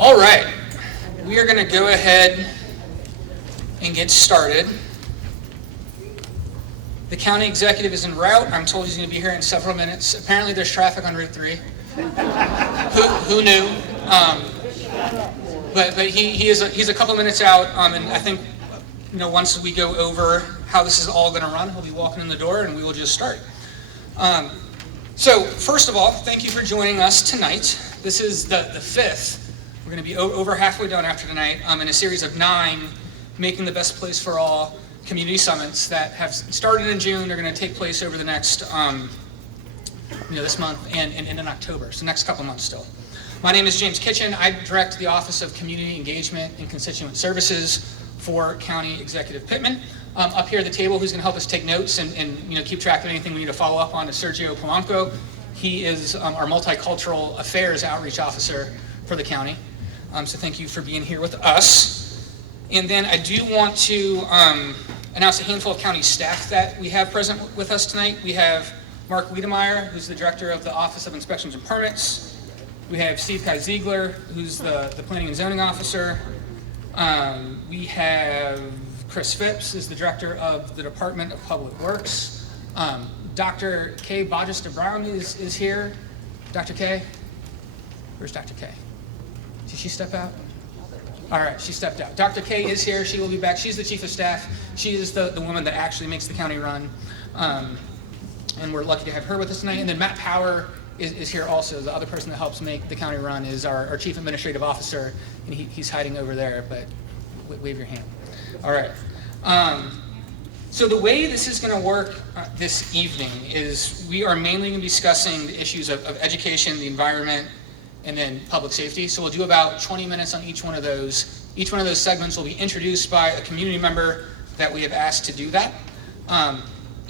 All right, we are going to go ahead and get started. The county executive is en route. I'm told he's going to be here in several minutes. Apparently there's traffic on Route 3. Who knew? But he's a couple minutes out, and I think once we go over how this is all going to run, he'll be walking in the door, and we will just start. So first of all, thank you for joining us tonight. This is the fifth. We're going to be over halfway done after tonight in a series of 9 Making the Best Place for All community summits that have started in June. They're going to take place over the next, this month and in October, so next couple months still. My name is James Kitchen. I direct the Office of Community Engagement and Constituent Services for County Executive Pittman. Up here at the table, who's going to help us take notes and keep track of anything we need to follow up on is Sergio Polanco. He is our Multicultural Affairs Outreach Officer for the county. So thank you for being here with us. And then I do want to announce a handful of county staff that we have present with us tonight. We have Mark Wiedemeyer, who's the Director of the Office of Inspections and Permits. We have Steve Kai Ziegler, who's the Planning and Zoning Officer. We have Chris Phipps, is the Director of the Department of Public Works. Dr. Kay Bodgester Brown is here. Dr. Kay? Where's Dr. Kay? Did she step out? All right, she stepped out. Dr. Kay is here. She will be back. She's the Chief of Staff. She is the woman that actually makes the county run. And we're lucky to have her with us tonight. And then Matt Power is here also. The other person that helps make the county run is our Chief Administrative Officer. And he's hiding over there, but wave your hand. All right. So the way this is going to work this evening is we are mainly going to be discussing the issues of education, the environment, and then public safety. So we'll do about 20 minutes on each one of those. Each one of those segments will be introduced by a community member that we have asked to do that.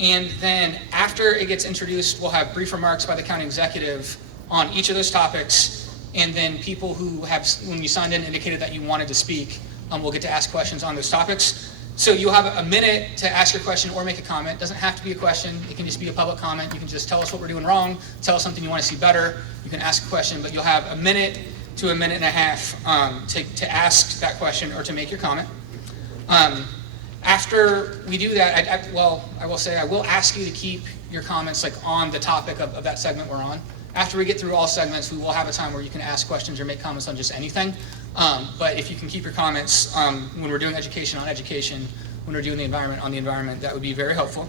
And then after it gets introduced, we'll have brief remarks by the county executive on each of those topics. And then people who have, when you signed in, indicated that you wanted to speak, will get to ask questions on those topics. So you'll have a minute to ask your question or make a comment. It doesn't have to be a question. It can just be a public comment. You can just tell us what we're doing wrong, tell us something you want to see better. You can ask a question, but you'll have a minute to a minute and a half to ask that question or to make your comment. After we do that, I will ask you to keep your comments on the topic of that segment we're on. After we get through all segments, we will have a time where you can ask questions or make comments on just anything. But if you can keep your comments when we're doing education on education, when we're doing the environment on the environment, that would be very helpful.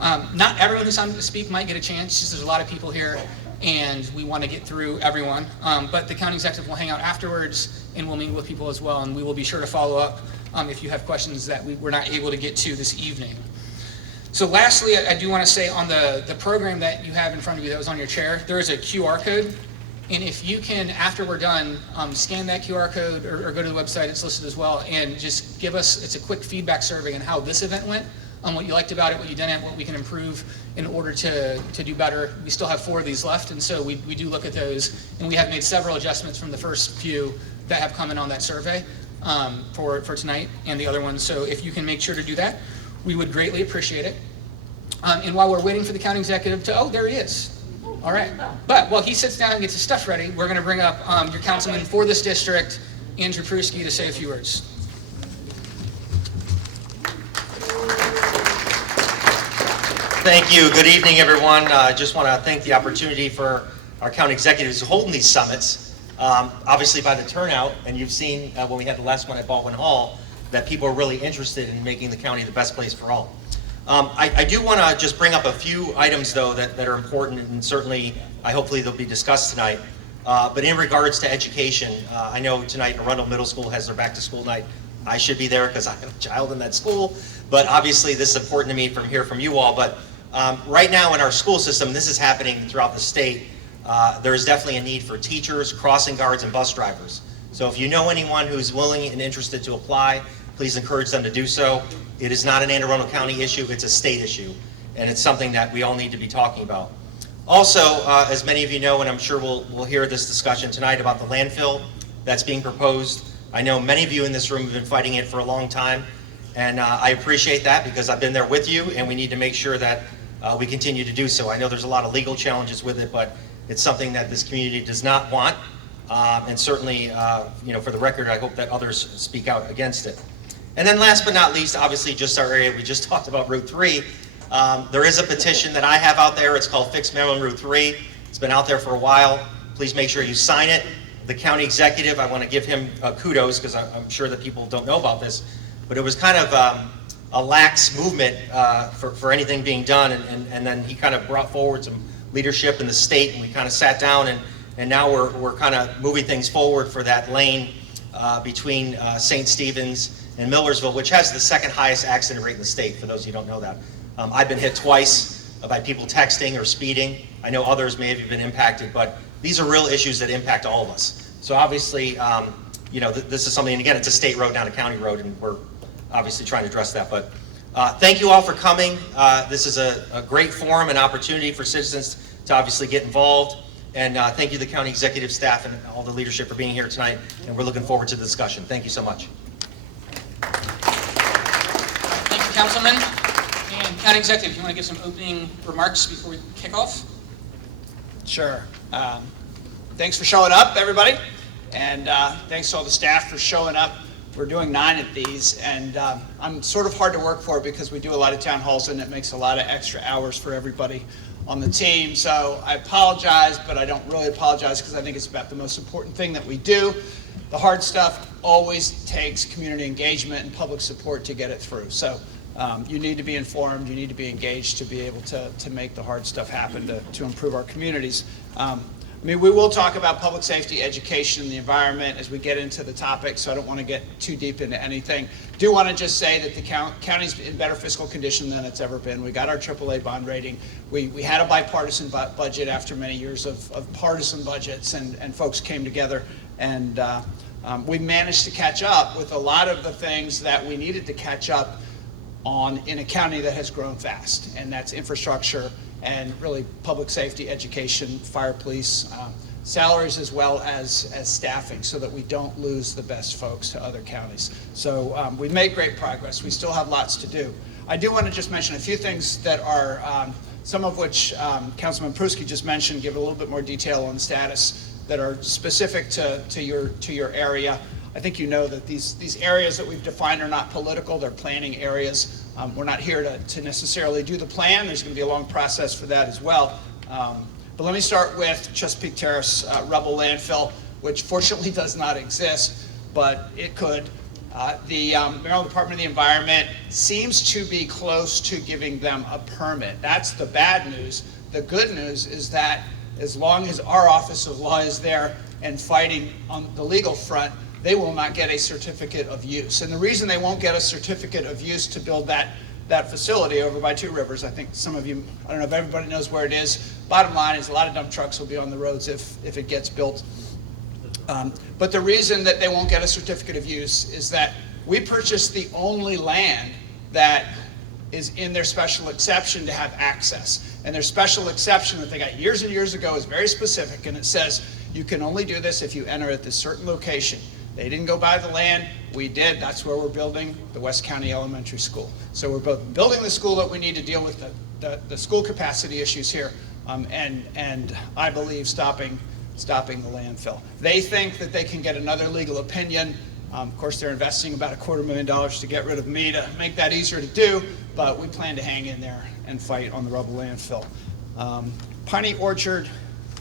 Not everyone who's signed up to speak might get a chance, just there's a lot of people here and we want to get through everyone. But the county executive will hang out afterwards and we'll meet with people as well, and we will be sure to follow up if you have questions that we were not able to get to this evening. So lastly, I do want to say on the program that you have in front of you that was on your chair, there is a QR code. And if you can, after we're done, scan that QR code or go to the website, it's listed as well, and just give us, it's a quick feedback survey on how this event went, on what you liked about it, what you didn't, what we can improve in order to do better. We still have 4 of these left, and so we do look at those, and we have made several adjustments from the first few that have come in on that survey for tonight and the other ones. So if you can make sure to do that, we would greatly appreciate it. And while we're waiting for the county executive to, there he is. All right, but while he sits down and gets his stuff ready, we're going to bring up your councilman for this district, Frusky, to say a few words. Thank you. Good evening, everyone. I just want to thank the opportunity for our county executives holding these summits. Obviously, by the turnout, and you've seen when we had the last one at Baldwin Hall, that people are really interested in making the county the best place for all. I do want to just bring up a few items, though, that are important, and certainly, hopefully they'll be discussed tonight. But in regards to education, I know tonight Arundel Middle School has their back-to-school night. I should be there because I have a child in that school, but obviously this is important to me from you all. But right now in our school system, this is happening throughout the state. There is definitely a need for teachers, crossing guards, and bus drivers. So if you know anyone who's willing and interested to apply, please encourage them to do so. It is not an Anne Arundel County issue, it's a state issue, and it's something that we all need to be talking about. Also, as many of you know, and I'm sure we'll hear this discussion tonight about the landfill that's being proposed. I know many of you in this room have been fighting it for a long time, and I appreciate that because I've been there with you, and we need to make sure that we continue to do so. I know there's a lot of legal challenges with it, but it's something that this community does not want. And certainly, for the record, I hope that others speak out against it. And then last but not least, obviously just our area, we just talked about Route 3. There is a petition that I have out there. It's called Fix Maryland Route 3. It's been out there for a while. Please make sure you sign it. The county executive, I want to give him kudos because I'm sure that people don't know about this, but it was kind of a lax movement for anything being done, and then he kind of brought forward some leadership in the state, and we kind of sat down, and now we're kind of moving things forward for that lane between St. Stephen's and Millersville, which has the second highest accident rate in the state, for those of you who don't know that. I've been hit twice by people texting or speeding. I know others may have been impacted, but these are real issues that impact all of us. So obviously, this is something, and again, it's a state road, not a county road, and we're obviously trying to address that. But thank you all for coming. This is a great forum and opportunity for citizens to obviously get involved. And thank you to the county executive staff and all the leadership for being here tonight. And we're looking forward to the discussion. Thank you so much. Thank you, Councilman. And County Executive, you want to give some opening remarks before we kick off? Sure. Thanks for showing up, everybody. And thanks to all the staff for showing up. We're doing 9 of these, and I'm sort of hard to work for because we do a lot of town halls and it makes a lot of extra hours for everybody on the team. So I apologize, but I don't really apologize because I think it's about the most important thing that we do. The hard stuff always takes community engagement and public support to get it through. So you need to be informed, you need to be engaged to be able to make the hard stuff happen to improve our communities. We will talk about public safety, education, and the environment as we get into the topic, so I don't want to get too deep into anything. Do want to just say that the county's in better fiscal condition than it's ever been. We got our AAA bond rating. We had a bipartisan budget after many years of partisan budgets, and folks came together, and we managed to catch up with a lot of the things that we needed to catch up on in a county that has grown fast, and that's infrastructure and really public safety, education, fire, police, salaries, as well as staffing, so that we don't lose the best folks to other counties. So we've made great progress. We still have lots to do. I do want to just mention a few things that are, some of which Councilmanfrusky just mentioned, give a little bit more detail on status, that are specific to your area. I think you know that these areas that we've defined are not political, they're planning areas. We're not here to necessarily do the plan. There's going to be a long process for that as well. But let me start with Chesapeake Terrace rubble landfill, which fortunately does not exist, but it could. The Maryland Department of the Environment seems to be close to giving them a permit. That's the bad news. The good news is that as long as our Office of Law is there and fighting on the legal front, they will not get a certificate of use. And the reason they won't get a certificate of use to build that facility over by Two Rivers, I think some of you, I don't know if everybody knows where it is. Bottom line is a lot of dump trucks will be on the roads if it gets built. But the reason that they won't get a certificate of use is that we purchased the only land that is in their special exception to have access. And their special exception that they got years and years ago is very specific, and it says you can only do this if you enter at this certain location. They didn't go buy the land, we did. That's where we're building the West County Elementary School. So we're both building the school that we need to deal with the school capacity issues here, and I believe stopping the landfill. They think that they can get another legal opinion. Of course, they're investing about $250,000 to get rid of me to make that easier to do, but we plan to hang in there and fight on the rubble landfill. Piney Orchard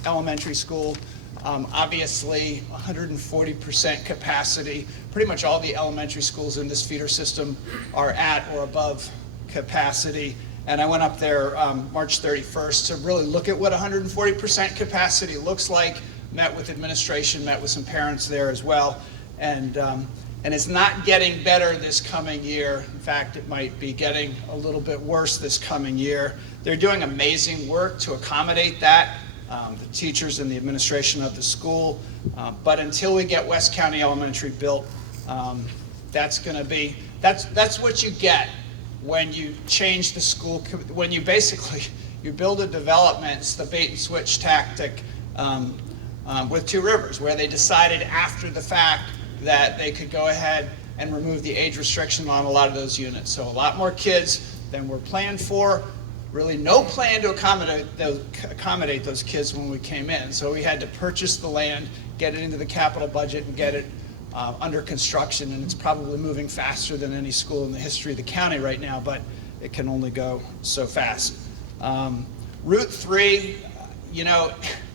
Elementary School, obviously 140% capacity. Pretty much all the elementary schools in this feeder system are at or above capacity. And I went up there March 31st to really look at what 140% capacity looks like, met with administration, met with some parents there as well. And it's not getting better this coming year. In fact, it might be getting a little bit worse this coming year. They're doing amazing work to accommodate that. The teachers and the administration of the school. But until we get West County Elementary built, that's what you get when you change the school, when you build a development. It's the bait and switch tactic with Two Rivers, where they decided after the fact that they could go ahead and remove the age restriction on a lot of those units. So a lot more kids than were planned for. Really no plan to accommodate those kids when we came in. So we had to purchase the land, get it into the capital budget and get it under construction, and it's probably moving faster than any school in the history of the county right now, but it can only go so fast. Route 3, you know,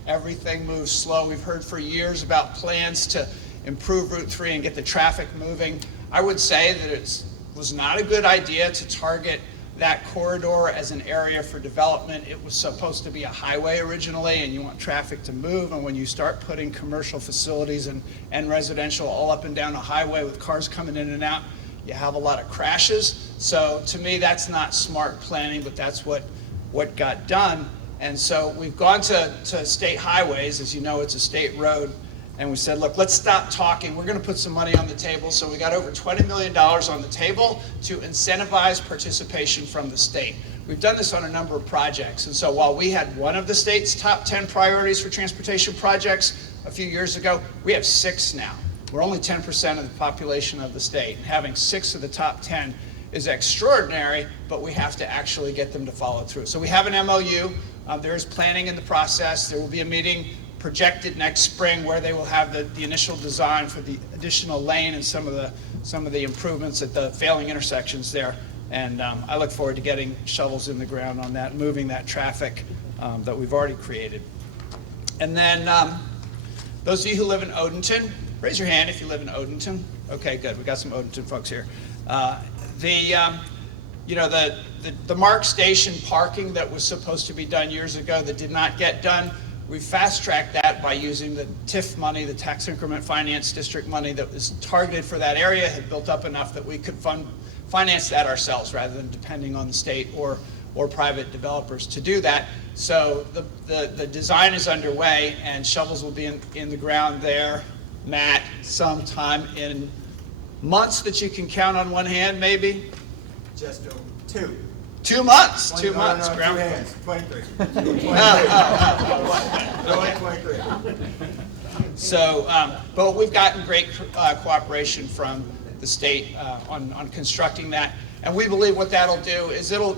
everything moves slow. We've heard for years about plans to improve Route 3 and get the traffic moving. I would say that it was not a good idea to target that corridor as an area for development. It was supposed to be a highway originally, and you want traffic to move, and when you start putting commercial facilities and residential all up and down a highway with cars coming in and out, you have a lot of crashes. So to me, that's not smart planning, but that's what got done. And so we've gone to state highways. As you know, it's a state road. And we said, look, let's stop talking. We're going to put some money on the table. So we got over $20 million on the table to incentivize participation from the state. We've done this on a number of projects. And so while we had one of the state's top 10 priorities for transportation projects a few years ago, we have 6 now. We're only 10% of the population of the state. And having 6 of the top 10 is extraordinary, but we have to actually get them to follow through. So we have an MOU. There is planning in the process. There will be a meeting projected next spring where they will have the initial design for the additional lane and some of the improvements at the failing intersections there. And I look forward to getting shovels in the ground on that, moving that traffic that we've already created. And then those of you who live in Odenton, raise your hand if you live in Odenton. Okay, good. We got some Odenton folks here. The Mark Station parking that was supposed to be done years ago that did not get done, we fast-tracked that by using the TIF money, the Tax Increment Finance District money that was targeted for that area, had built up enough that we could finance that ourselves rather than depending on the state or private developers to do that. So the design is underway, and shovels will be in the ground there, Matt, sometime in months that you can count on one hand, maybe? Just 2. 2 months. 2 No, months. no, 2 Ground- hands. 23. 23. So, but we've gotten great cooperation from the state on constructing that. And we believe what that'll do is it'll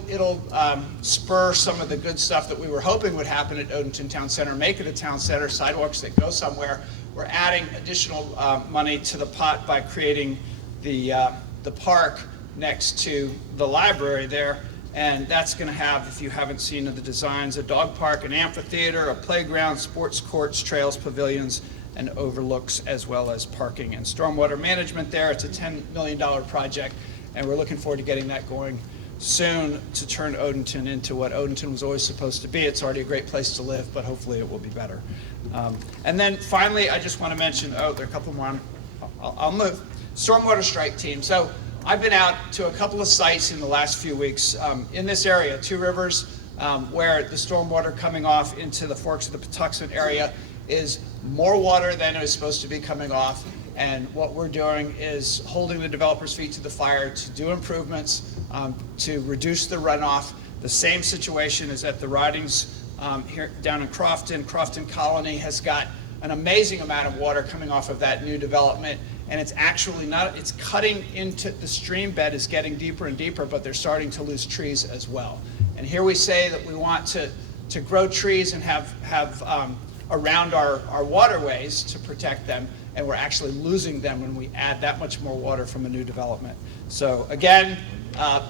spur some of the good stuff that we were hoping would happen at Odenton Town Center, make it a town center, sidewalks that go somewhere. We're adding additional money to the pot by creating the park next to the library there. And that's going to have, if you haven't seen the designs, a dog park, an amphitheater, a playground, sports courts, trails, pavilions, and overlooks, as well as parking and stormwater management there. It's a $10 million project, and we're looking forward to getting that going soon to turn Odenton into what Odenton was always supposed to be. It's already a great place to live, but hopefully it will be better. And then finally, I just want to mention, there are a couple more. I'll move. Stormwater strike team. So I've been out to a couple of sites in the last few weeks in this area, 2 Rivers, where the stormwater coming off into the forks of the Patuxent area is more water than it is supposed to be coming off. And what we're doing is holding the developers' feet to the fire to do improvements, to reduce the runoff. The same situation is at the Ridings here down in Crofton. Crofton Colony has got an amazing amount of water coming off of that new development. And it's actually not, it's cutting into the stream bed, is getting deeper and deeper, but they're starting to lose trees as well. And here we say that we want to grow trees and have around our waterways to protect them, and we're actually losing them when we add that much more water from a new development. So again,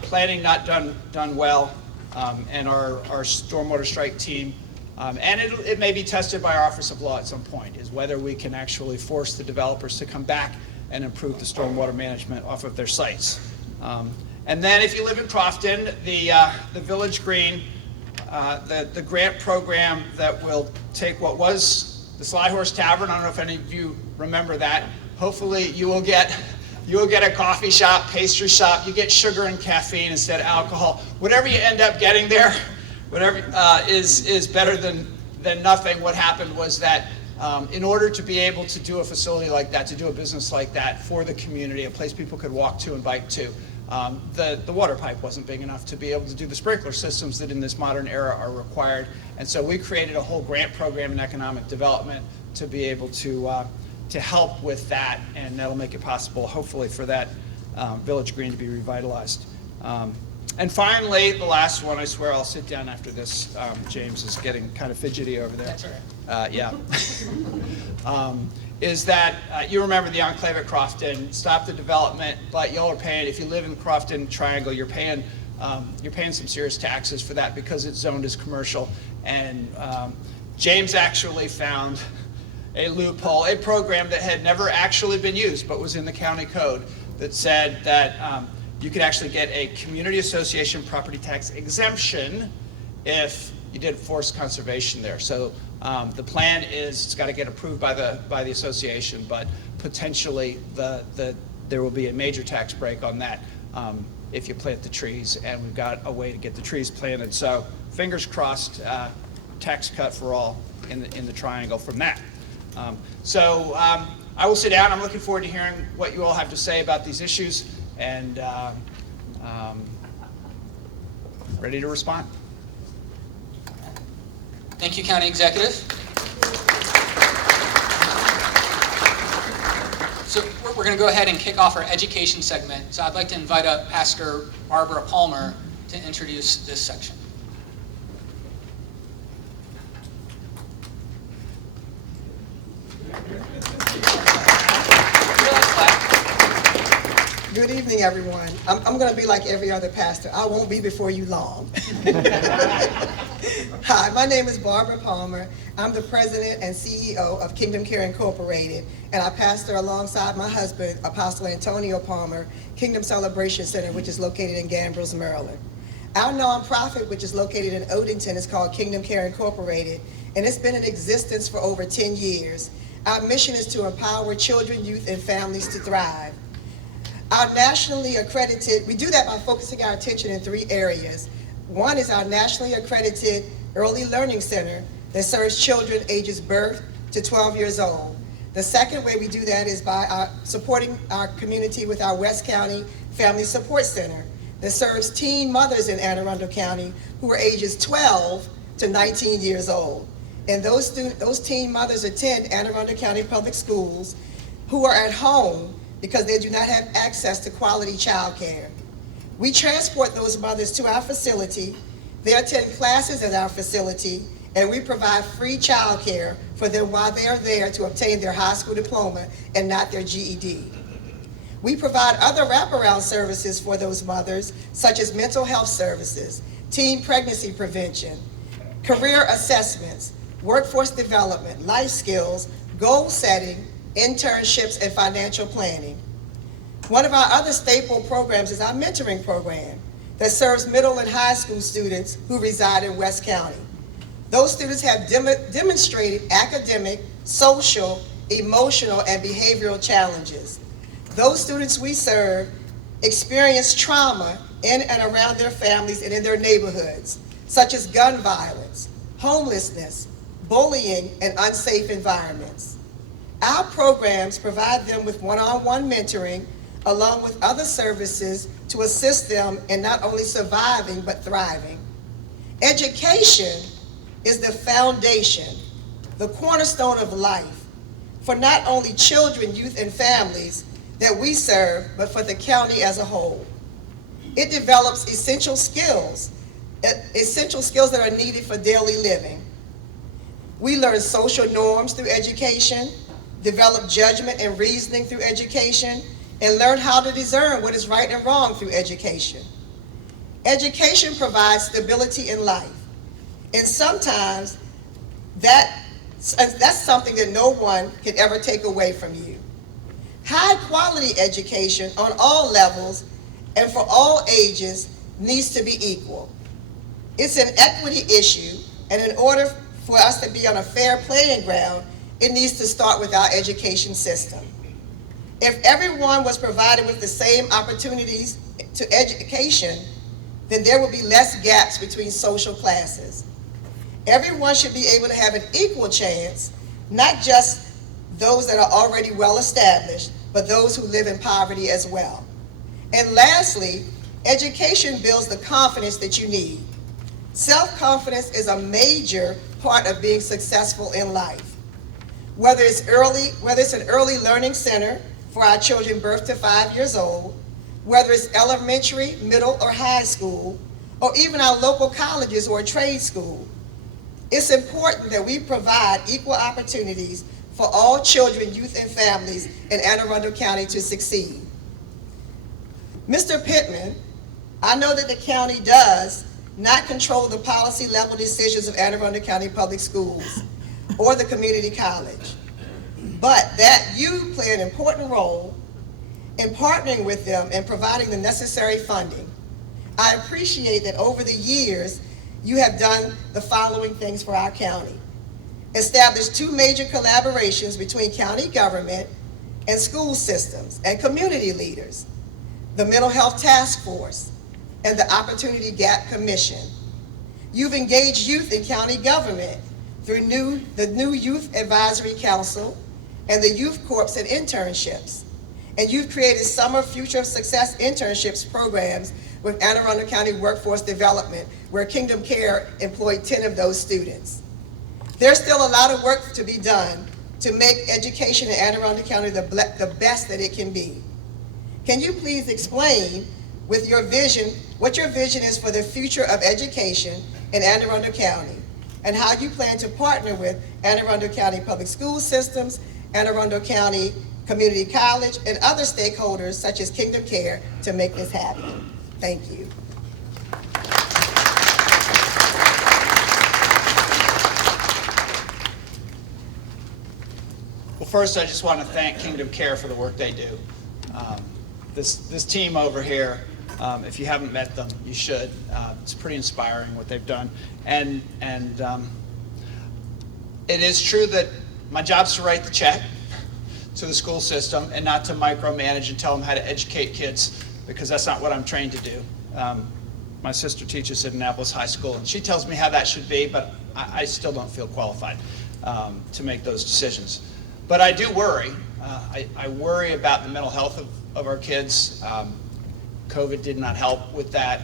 planning not done well, and our stormwater strike team, and it may be tested by our Office of Law at some point, is whether we can actually force the developers to come back and improve the stormwater management off of their sites. And then if you live in Crofton, the Village Green, the grant program that will take what was the Sly Horse Tavern, I don't know if any of you remember that. Hopefully you will get a coffee shop, pastry shop, you get sugar and caffeine instead of alcohol. Whatever you end up getting there, whatever is better than nothing. What happened was that in order to be able to do a facility like that, to do a business like that for the community, a place people could walk to and bike to, the water pipe wasn't big enough to be able to do the sprinkler systems that in this modern era are required. And so we created a whole grant program in economic development to be able to help with that, and that'll make it possible, hopefully, for that Village Green to be revitalized. And finally, the last one, I swear I'll sit down after this. James is getting kind of fidgety over there. That's all right. Yeah. Is that you remember the enclave at Crofton stopped the development, but y'all are paying, if you live in the Crofton Triangle, you're paying some serious taxes for that because it's zoned as commercial. And James actually found a loophole, a program that had never actually been used, but was in the county code that said that you could actually get a community association property tax exemption if you did forest conservation there. So the plan is it's got to get approved by the association, but potentially there will be a major tax break on that if you plant the trees, and we've got a way to get the trees planted. So fingers crossed, tax cut for all in the triangle from that. I will sit down. I'm looking forward to hearing what you all have to say about these issues, and ready to respond. Thank you, County Executive. So we're going to go ahead and kick off our education segment. So I'd like to invite up Pastor Barbara Palmer to introduce this section. Good evening, everyone. I'm going to be like every other pastor. I won't be before you long. Hi, my name is Barbara Palmer. I'm the president and CEO of Kingdom Care Incorporated, and I pastor alongside my husband, Apostle Antonio Palmer, Kingdom Celebration Center, which is located in Gambrels, Maryland. Our nonprofit, which is located in Odenton, is called Kingdom Care Incorporated, and it's been in existence for over 10 years. Our mission is to empower children, youth, and families to thrive. Our nationally accredited, we do that by focusing our attention in 3 areas. One is our nationally accredited early learning center that serves children ages birth to 12 years old. The second way we do that is by supporting our community with our West County Family Support Center that serves teen mothers in Anne Arundel County who are ages 12 to 19 years old. And those teen mothers attend Anne Arundel County Public Schools who are at home because they do not have access to quality child care. We transport those mothers to our facility, they attend classes at our facility, and we provide free child care for them while they are there to obtain their high school diploma and not their GED. We provide other wraparound services for those mothers, such as mental health services, teen pregnancy prevention, career assessments, workforce development, life skills, goal setting, internships, and financial planning. One of our other staple programs is our mentoring program that serves middle and high school students who reside in West County. Those students have demonstrated academic, social, emotional, and behavioral challenges. Those students we serve experience trauma in and around their families and in their neighborhoods, such as gun violence, homelessness, bullying, and unsafe environments. Our programs provide them with one-on-one mentoring along with other services to assist them in not only surviving but thriving. Education is the foundation, the cornerstone of life for not only children, youth, and families that we serve, but for the county as a whole. It develops essential skills that are needed for daily living. We learn social norms through education, develop judgment and reasoning through education, and learn how to discern what is right and wrong through education. Education provides stability in life, and sometimes that's something that no one can ever take away from you. High quality education on all levels and for all ages needs to be equal. It's an equity issue, and in order for us to be on a fair playing ground, it needs to start with our education system. If everyone was provided with the same opportunities to education, then there would be less gaps between social classes. Everyone should be able to have an equal chance, not just those that are already well established, but those who live in poverty as well. And lastly, education builds the confidence that you need. Self-confidence is a major part of being successful in life. Whether it's an early learning center for our children birth to 5 years old, whether it's elementary, middle, or high school, or even our local colleges or trade school. It's important that we provide equal opportunities for all children, youth, and families in Anne Arundel County to succeed. Mr. Pittman, I know that the county does not control the policy level decisions of Anne Arundel County Public Schools or the community college, but that you play an important role in partnering with them and providing the necessary funding. I appreciate that over the years, you have done the following things for our county. Established 2 major collaborations between county government and school systems and community leaders, the Mental Health Task Force and the Opportunity Gap Commission. You've engaged youth in county government through the new Youth Advisory Council and the Youth Corps and internships. And you've created Summer Future Success internships programs with Anne Arundel County Workforce Development, where Kingdom Care employed 10 of those students. There's still a lot of work to be done to make education in Anne Arundel County the best that it can be. Can you please explain with your vision, what your vision is for the future of education in Anne Arundel County, and how you plan to partner with Anne Arundel County Public School Systems, Anne Arundel County Community College, and other stakeholders such as Kingdom Care to make this happen? Thank you. Well, first, I just want to thank Kingdom Care for the work they do. This team over here, if you haven't met them, you should. It's pretty inspiring what they've done. And it is true that my job's to write the check to the school system and not to micromanage and tell them how to educate kids, because that's not what I'm trained to do. My sister teaches at Annapolis High School, and she tells me how that should be, but I still don't feel qualified to make those decisions. But I do worry. I worry about the mental health of our kids. COVID did not help with that.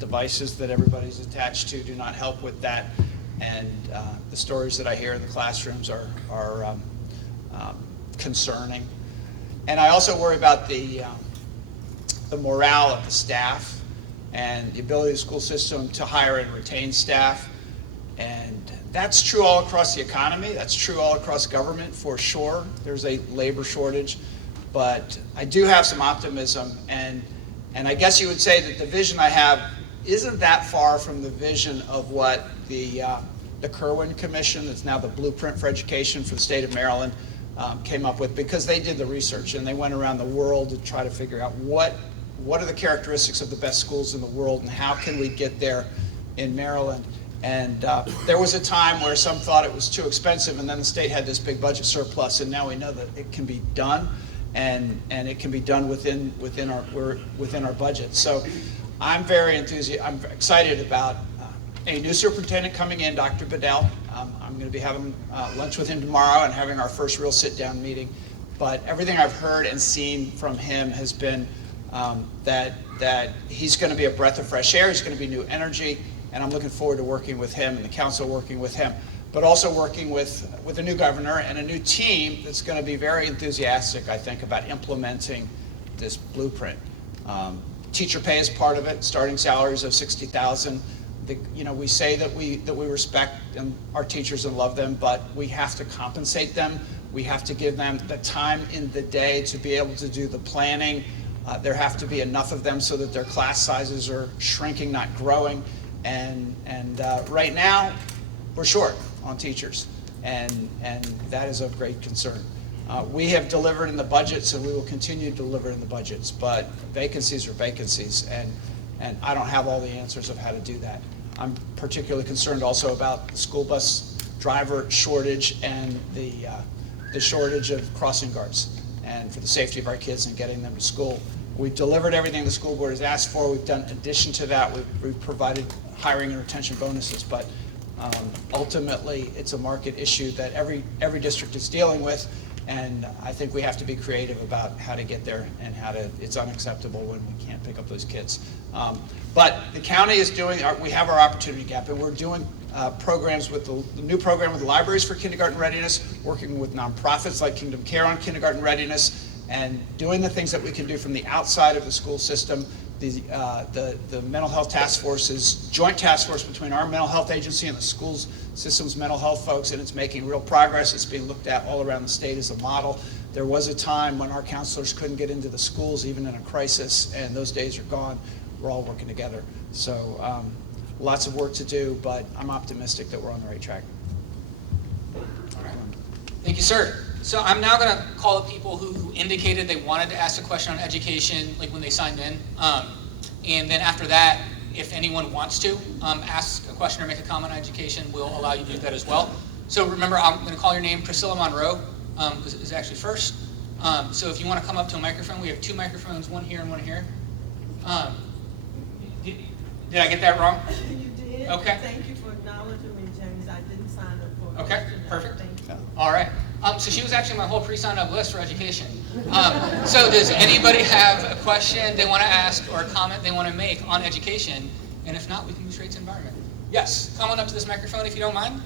Devices that everybody's attached to do not help with that. And the stories that I hear in the classrooms are concerning. And I also worry about the morale of the staff and the ability of the school system to hire and retain staff. And that's true all across the economy. That's true all across government for sure. There's a labor shortage, but I do have some optimism. And I guess you would say that the vision I have isn't that far from the vision of what the Kerwin Commission, that's now the Blueprint for Education for the state of Maryland, came up with, because they did the research and they went around the world to try to figure out what are the characteristics of the best schools in the world and how can we get there in Maryland. And there was a time where some thought it was too expensive, and then the state had this big budget surplus, and now we know that it can be done, and it can be done within our budget. So I'm very enthusiastic. I'm excited about a new superintendent coming in, Dr. Bedell. I'm going to be having lunch with him tomorrow and having our first real sit-down meeting. But everything I've heard and seen from him has been that he's going to be a breath of fresh air. He's going to be new energy, and I'm looking forward to working with him and the council working with him, but also working with a new governor and a new team that's going to be very enthusiastic, I think, about implementing this blueprint. Teacher pay is part of it, starting salaries of $60,000. We say that we respect our teachers and love them, but we have to compensate them. We have to give them the time in the day to be able to do the planning. There have to be enough of them so that their class sizes are shrinking, not growing. And right now, we're short on teachers, and that is of great concern. We have delivered in the budgets, and we will continue to deliver in the budgets, but vacancies are vacancies, and I don't have all the answers of how to do that. I'm particularly concerned also about the school bus driver shortage and the shortage of crossing guards, and for the safety of our kids and getting them to school. We've delivered everything the school board has asked for. We've done addition to that. We've provided hiring and retention bonuses, but ultimately it's a market issue that every district is dealing with, and I think we have to be creative about how to get there and it's unacceptable when we can't pick up those kids. But the county is we have our opportunity gap, and we're doing programs with the new program with the libraries for kindergarten readiness, working with nonprofits like Kingdom Care on kindergarten readiness, and doing the things that we can do from the outside of the school system. The mental health task force is joint task force between our mental health agency and the schools system's mental health folks, and it's making real progress. It's being looked at all around the state as a model. There was a time when our counselors couldn't get into the schools even in a crisis, and those days are gone. We're all working together. So lots of work to do, but I'm optimistic that we're on the right track. All right. Thank you, sir. So I'm now going to call up people who indicated they wanted to ask a question on education, like when they signed in. And then after that, if anyone wants to ask a question or make a comment on education, we'll allow you to do that as well. So remember, I'm going to call your name. Priscilla Monroe is actually first. So if you want to come up to a microphone, we have 2 microphones, one here and one here. Did I get that wrong? You did. Okay. Thank you for acknowledging me, James. I didn't sign up for it. Okay, perfect. Thank you. All right. So she was actually my whole pre-signed up list for education. So does anybody have a question they want to ask or a comment they want to make on education? And if not, we can move straight to environment. Yes, come on up to this microphone if you don't mind.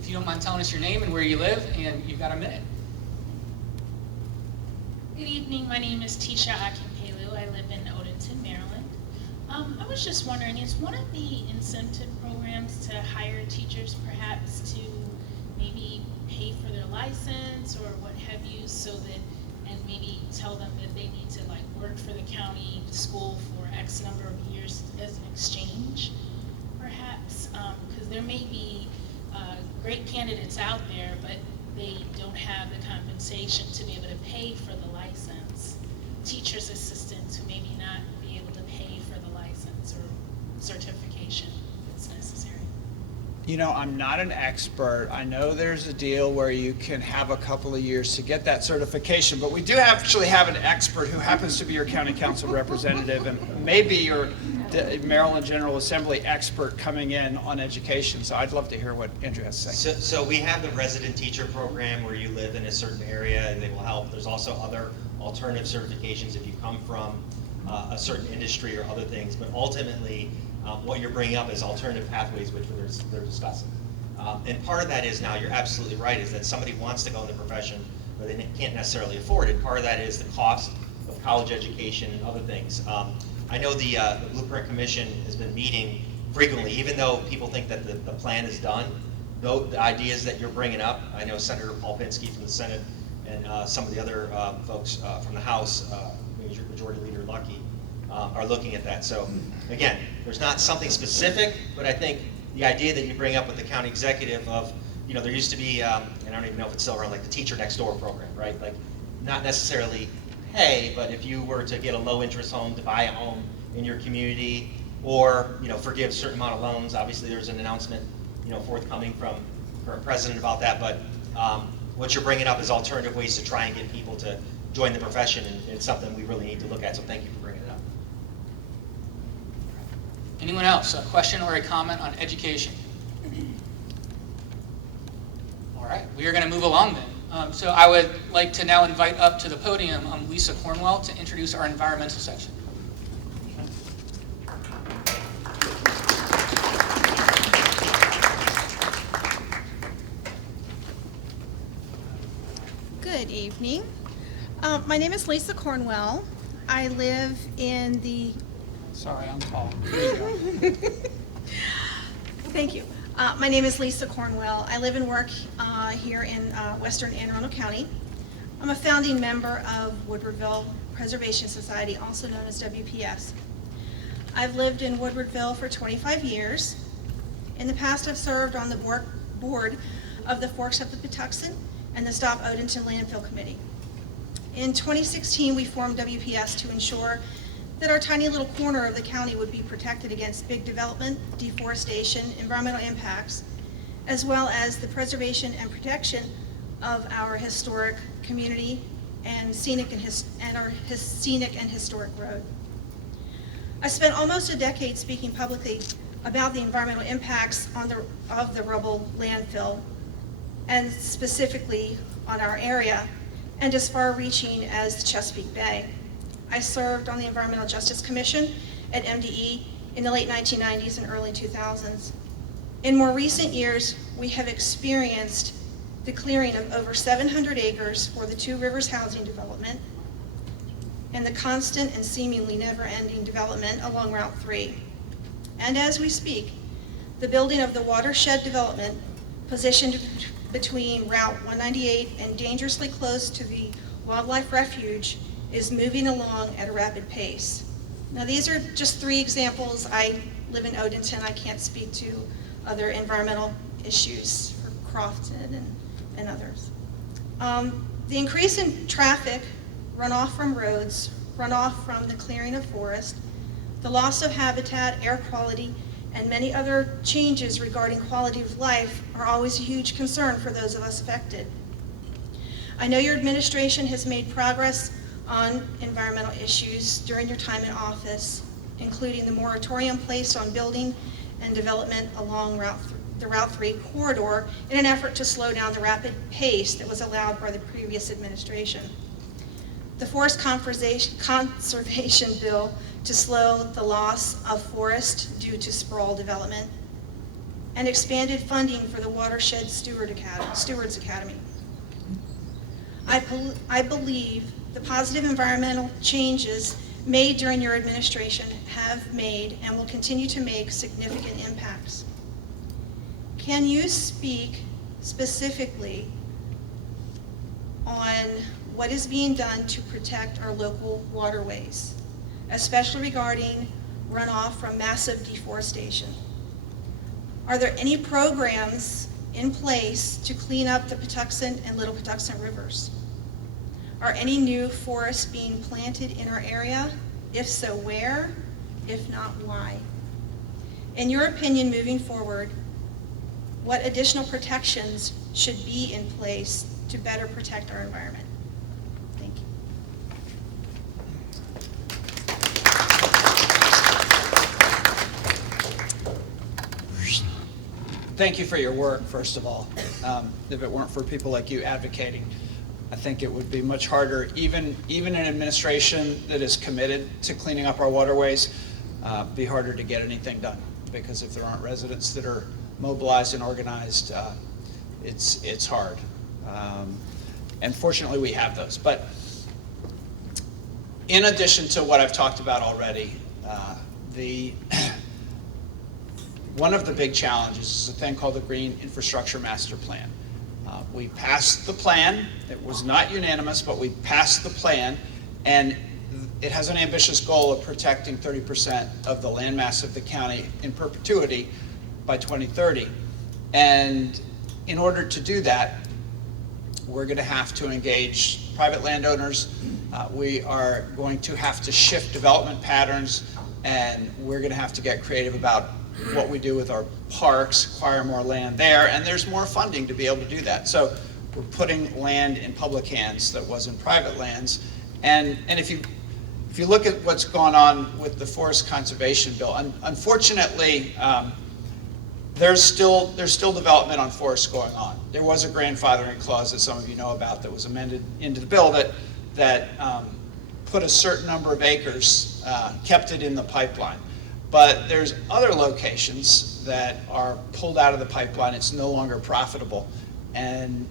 If you don't mind telling us your name and where you live, and you've got a minute. Good evening. My name is Tisha Akimpelu. I live in Odenton, Maryland. I was just wondering, is one of the incentive programs to hire teachers perhaps to maybe pay for their license or what have you, so that, and maybe tell them that they need to like work for the county school for X number of years as an exchange, perhaps? Because there may be great candidates out there, but they don't have the compensation to be able to pay for the license. Teachers' assistants who maybe not be able to pay for the license or certification that's necessary. You know, I'm not an expert. I know there's a deal where you can have a couple of years to get that certification, but we do actually have an expert who happens to be your county council representative and maybe your Maryland General Assembly expert coming in on education. So I'd love to hear what Andrew has to say. So we have the resident teacher program where you live in a certain area and they will help. There's also other alternative certifications if you come from a certain industry or other things, but ultimately what you're bringing up is alternative pathways, which they're discussing. And part of that is, now you're absolutely right, is that somebody wants to go in the profession, but they can't necessarily afford it. Part of that is the cost of college education and other things. I know the Blueprint Commission has been meeting frequently, even though people think that the plan is done. The ideas that you're bringing up, I know Senator Paul Pinsky from the Senate and some of the other folks from the House, Majority Leader Lucky, are looking at that. So again, there's not something specific, but I think the idea that you bring up with the county executive of, you know, there used to be, and I don't even know if it's still around, like the Teacher Next Door program, right? Like, not necessarily pay, but if you were to get a low interest home, to buy a home in your community, or, you know, forgive a certain amount of loans. Obviously there's an announcement, you know, forthcoming from current president about that, but what you're bringing up is alternative ways to try and get people to join the profession, and it's something we really need to look at, so thank you for bringing it up. Anyone else? A question or a comment on education? All right, we are going to move along then. So I would like to now invite up to the podium Lisa Cornwell to introduce our environmental section. Good evening. My name is Lisa Cornwell. I live in the... Sorry, I'm tall. There you go. Thank you. My name is Lisa Cornwell. I live and work here in western Anne Arundel County. I'm a founding member of Woodwardville Preservation Society, also known as WPS. I've lived in Woodwardville for 25 years. In the past, I've served on the board of the Forks of the Patuxent and the Stop Odenton Landfill Committee. In 2016, we formed WPS to ensure that our tiny little corner of the county would be protected against big development, deforestation, environmental impacts, as well as the preservation and protection of our historic community and our scenic and historic road. I spent almost a decade speaking publicly about the environmental impacts of the rubble landfill, and specifically on our area, and as far-reaching as the Chesapeake Bay. I served on the Environmental Justice Commission at MDE in the late 1990s and early 2000s. In more recent years, we have experienced the clearing of over 700 acres for the Two Rivers housing development, and the constant and seemingly never-ending development along Route 3. And as we speak, the building of the watershed development positioned between Route 198 and dangerously close to the wildlife refuge is moving along at a rapid pace. Now, these are just 3 examples. I live in Odenton. I can't speak to other environmental issues for Crofton and others. The increase in traffic, runoff from roads, runoff from the clearing of forest, the loss of habitat, air quality, and many other changes regarding quality of life are always a huge concern for those of us affected. I know your administration has made progress on environmental issues during your time in office, including the moratorium placed on building and development along the Route 3 corridor in an effort to slow down the rapid pace that was allowed by the previous administration. The Forest Conservation Bill to slow the loss of forest due to sprawl development, and expanded funding for the Watershed Stewards Academy. I believe the positive environmental changes made during your administration have made and will continue to make significant impacts. Can you speak specifically on what is being done to protect our local waterways, especially regarding runoff from massive deforestation? Are there any programs in place to clean up the Patuxent and Little Patuxent rivers? Are any new forests being planted in our area? If so, where? If not, why? In your opinion, moving forward, what additional protections should be in place to better protect our environment? Thank you. Thank you for your work, first of all. If it weren't for people like you advocating, I think it would be much harder, even an administration that is committed to cleaning up our waterways, be harder to get anything done. Because if there aren't residents that are mobilized and organized, it's hard. And fortunately, we have those. But in addition to what I've talked about already, one of the big challenges is a thing called the Green Infrastructure Master Plan. We passed the plan. It was not unanimous, but we passed the plan, and it has an ambitious goal of protecting 30% of the landmass of the county in perpetuity by 2030. And in order to do that, we're going to have to engage private landowners. We are going to have to shift development patterns, and we're going to have to get creative about what we do with our parks, acquire more land there, and there's more funding to be able to do that. So we're putting land in public hands that was in private lands. And if you look at what's gone on with the Forest Conservation Bill, unfortunately, there's still development on forests going on. There was a grandfathering clause that some of you know about that was amended into the bill that put a certain number of acres, kept it in the pipeline. But there's other locations that are pulled out of the pipeline. It's no longer profitable. And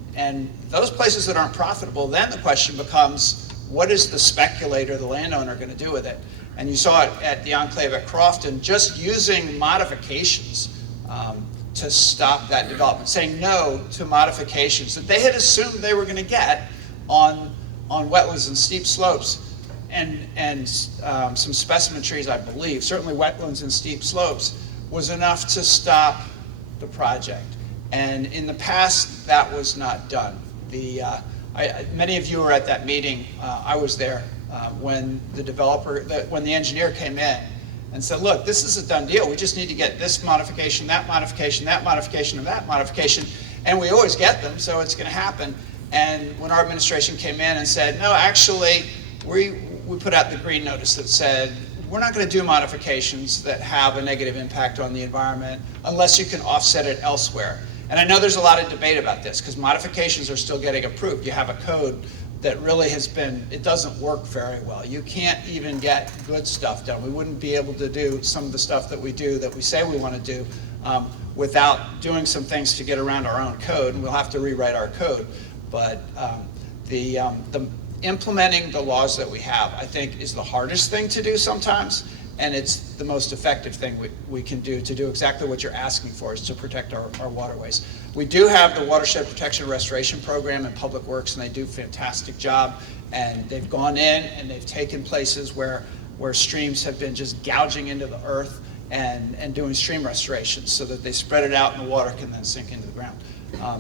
those places that aren't profitable, then the question becomes, what is the speculator, the landowner, going to do with it? And you saw it at the Enclave at Crofton, just using modifications to stop that development, saying no to modifications that they had assumed they were going to get on wetlands and steep slopes. And some specimen trees, I believe, certainly wetlands and steep slopes, was enough to stop the project. And in the past, that was not done. Many of you were at that meeting. I was there when the engineer came in and said, look, this is a done deal. We just need to get this modification, that modification, that modification, and that modification. And we always get them, so it's going to happen. And when our administration came in and said, no, actually, we put out the green notice that said, we're not going to do modifications that have a negative impact on the environment unless you can offset it elsewhere. And I know there's a lot of debate about this because modifications are still getting approved. You have a code that really it doesn't work very well. You can't even get good stuff done. We wouldn't be able to do some of the stuff that we do, that we say we want to do, without doing some things to get around our own code, and we'll have to rewrite our code. But the implementing the laws that we have, I think, is the hardest thing to do sometimes, and it's the most effective thing we can do to do exactly what you're asking for, is to protect our waterways. We do have the Watershed Protection and Restoration Program in Public Works, and they do a fantastic job, and they've gone in and they've taken places where streams have been just gouging into the earth and doing stream restoration so that they spread it out and the water can then sink into the ground.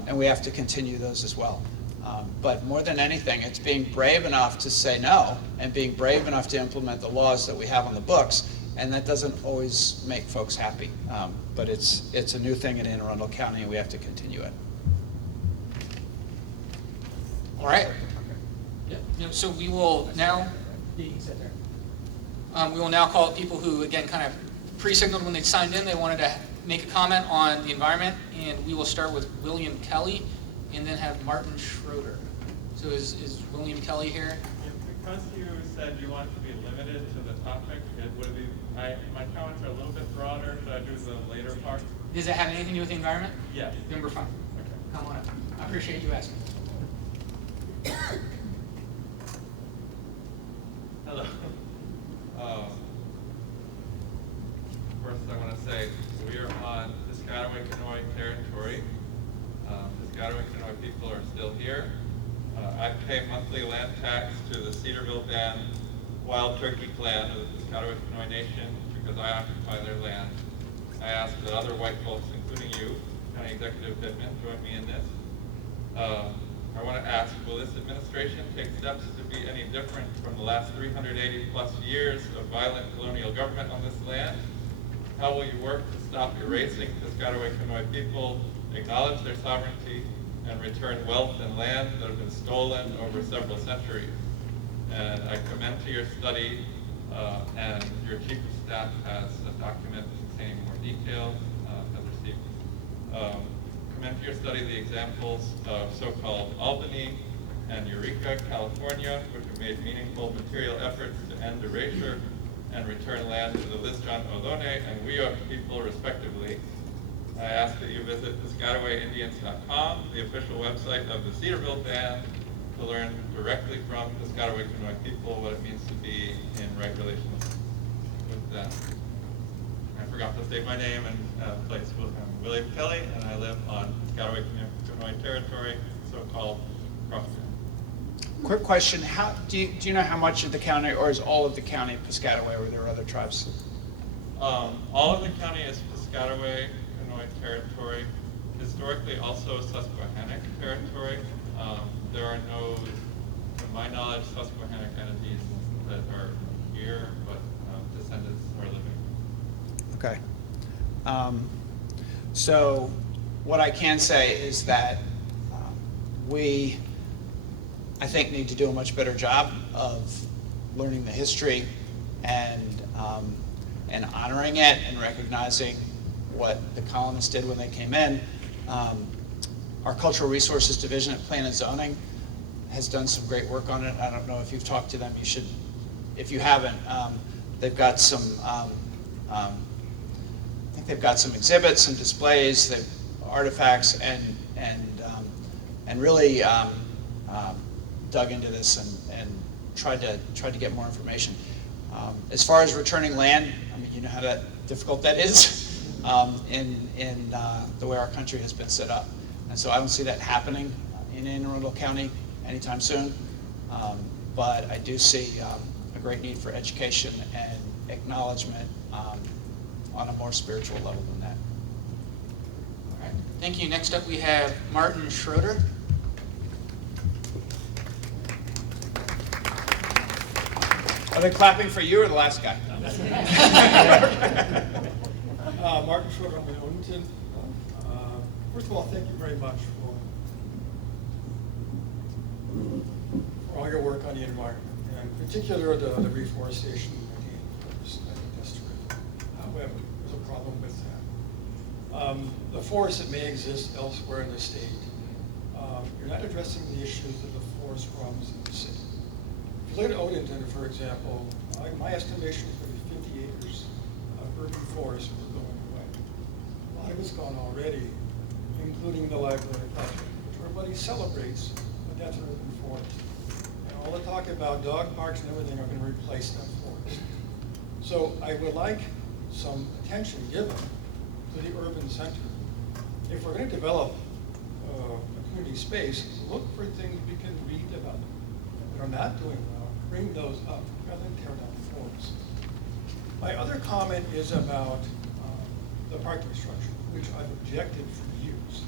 And we have to continue those as well. But more than anything, it's being brave enough to say no and being brave enough to implement the laws that we have on the books, and that doesn't always make folks happy. But it's a new thing in Anne Arundel County, and we have to continue it. All right. Yep. So we will now call people who, again, kind of pre-signaled when they signed in they wanted to make a comment on the environment, and we will start with William Kelly and then have Martin Schroeder. So is William Kelly here? Because you said you want to be limited to the topic, my comments are a little bit broader. Should I do the later part? Does it have anything to do with the environment? Yes. Then we're fine. Okay. Come on up. I appreciate you asking. Hello. First, I want to say we are on Piscataway-Conoy territory. Piscataway-Conoy people are still here. I pay monthly land tax to the Cedarville Band Wild Turkey Clan of the Piscataway-Conoy Nation because I occupy their land. I ask that other white folks, including you, County Executive Pittman, join me in this. I want to ask, will this administration take steps to be any different from the last 380 plus years of violent colonial government on this land? How will you work to stop erasing Piscataway-Conoy people, acknowledge their sovereignty, and return wealth and land that have been stolen over several centuries? And I commend to your study, and your chief of staff has a document containing more details, has received. Commend to your study the examples of so-called Albany and Eureka, California, which have made meaningful material efforts to end erasure and return land to the Lisjan Ohlone and Wiyot people, respectively. I ask that you visit PiscatawayIndians.com, the official website of the Cedarville Band, to learn directly from Piscataway-Conoy people what it means to be in right relations with them. I forgot to state my name and place. I'm William Kelly, and I live on Piscataway-Conoy territory, so-called cross. Quick question, do you know how much of the county, or is all of the county Piscataway, or are there other tribes? All of the county is Piscataway-Conoy territory, historically also Susquehannock territory. There are no, to my knowledge, Susquehannock entities that are here, but descendants are living. Okay. So what I can say is that we, I think, need to do a much better job of learning the history and honoring it and recognizing what the colonists did when they came in. Our Cultural Resources Division at Plan and Zoning has done some great work on it. I don't know if you've talked to them. You should, if you haven't. They've got some, I think they've got some exhibits, some displays, they've artifacts, and really dug into this and tried to get more information. As far as returning land, I mean, you know how difficult that is in the way our country has been set up. And so I don't see that happening in Anne Arundel County anytime soon. But I do see a great need for education and acknowledgement on a more spiritual level than that. All right. Thank you. Next up, we have Martin Schroeder. Are they clapping for you or the last guy? Martin Schroeder, I'm in Arundel. First of all, thank you very much for all your work on the environment, and in particular the reforestation. I think that's terrific. However, there's a problem with that. The forests that may exist elsewhere in the state, you're not addressing the issues of the forest problems in the city. If you look at Odenton, for example, my estimation is maybe 50 acres of urban forest were going away. A lot of it's gone already, including the library project, which everybody celebrates, but that's an urban forest. And all the talk about dog parks and everything are going to replace that forest. So I would like some attention given to the urban center. If we're going to develop a community space, look for things we can redevelop that are not doing well, bring those up rather than tear down the forest. My other comment is about the parking structure, which I've objected for years.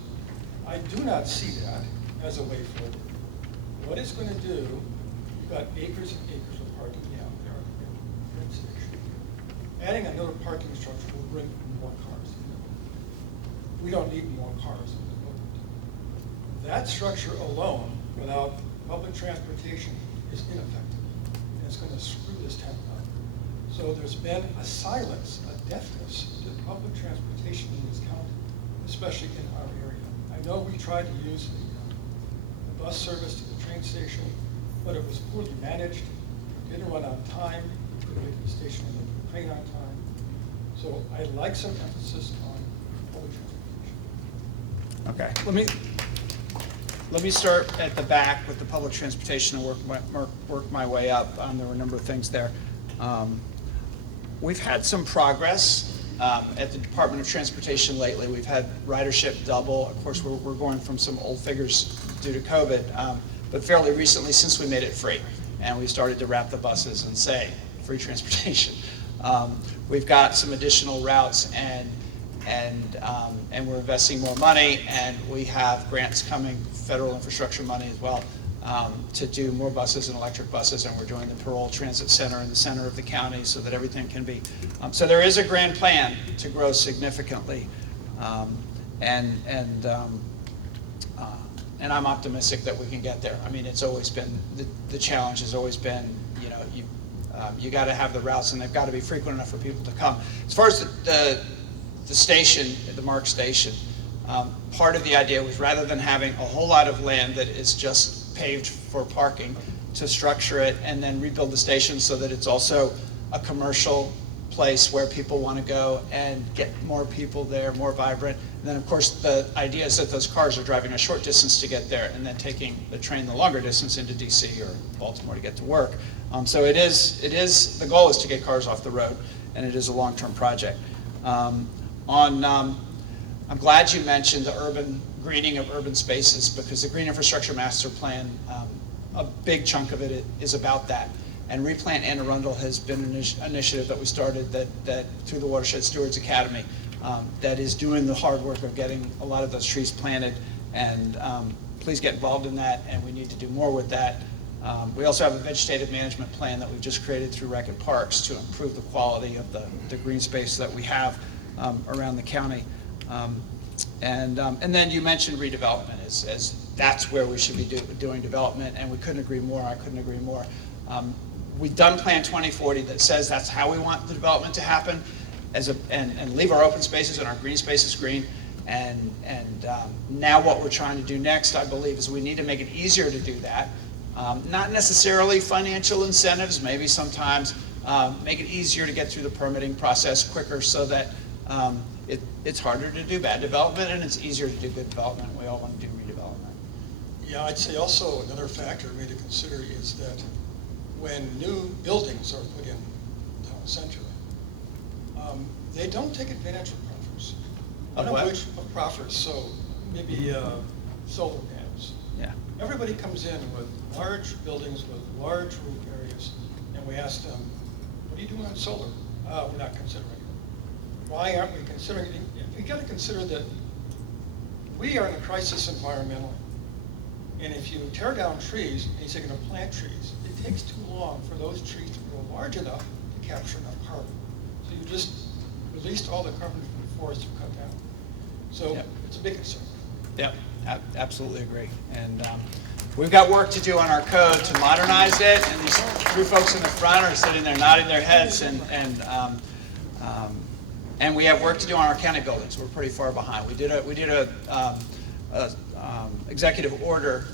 I do not see that as a way forward. What it's going to do, you've got acres and acres of parking out there at the train station. Adding another parking structure will bring more cars in. We don't need more cars in the road. That structure alone, without public transportation, is ineffective. And it's going to screw this town up. So there's been a silence, a deafness to public transportation in this county, especially in our area. I know we tried to use the bus service to the train station, but it was poorly managed. It didn't run on time. It couldn't get to the station and get the train on time. So I'd like some emphasis on public transportation. Okay, let me start at the back with the public transportation and work my way up. There were a number of things there. We've had some progress at the Department of Transportation lately. We've had ridership double. Of course, we're going from some old figures due to COVID, but fairly recently, since we made it free, and we started to wrap the buses and say free transportation. We've got some additional routes, and we're investing more money, and we have grants coming, federal infrastructure money as well, to do more buses and electric buses, and we're doing the parole transit center in the center of the county so that everything can be. So there is a grand plan to grow significantly, and I'm optimistic that we can get there. I mean, it's always been, the challenge has always been, you got to have the routes, and they've got to be frequent enough for people to come. As far as the station, the MARC station, part of the idea was, rather than having a whole lot of land that is just paved for parking, to structure it and then rebuild the station so that it's also a commercial place where people want to go and get more people there, more vibrant. And then, of course, the idea is that those cars are driving a short distance to get there and then taking the train the longer distance into DC or Baltimore to get to work. So the goal is to get cars off the road, and it is a long-term project. I'm glad you mentioned the urban greening of urban spaces, because the Green Infrastructure Master Plan, a big chunk of it is about that. And Replant in Arundel has been an initiative that we started that through the Watershed Stewards Academy that is doing the hard work of getting a lot of those trees planted. And please get involved in that, and we need to do more with that. We also have a vegetative management plan that we've just created through Rec and Parks to improve the quality of the green space that we have around the county. And then you mentioned redevelopment as that's where we should be doing development, and we couldn't agree more. I couldn't agree more. We've done Plan 2040 that says that's how we want the development to happen, and leave our open spaces and our green spaces green. And now what we're trying to do next, I believe, is we need to make it easier to do that. Not necessarily financial incentives, maybe sometimes make it easier to get through the permitting process quicker, so that it's harder to do bad development and it's easier to do good development. We all want to do redevelopment. Yeah, I'd say also another factor we need to consider is that when new buildings are put in town center, they don't take advantage of proffers. Of proffers, so maybe solar panels. Yeah. Everybody comes in with large buildings with large roof areas, and we ask them, what are you doing on solar? We're not considering it. Why aren't we considering it? We got to consider that we are in a crisis environmentally. And if you tear down trees and you say you're going to plant trees, it takes too long for those trees to grow large enough to capture enough carbon. So you just released all the carbon from the forest you cut down. So Yep. It's a big concern. Yep, absolutely agree. And we've got work to do on our code to modernize it, and these three folks in the front are sitting there nodding their heads, and we have work to do on our county buildings. We're pretty far behind. We did a executive order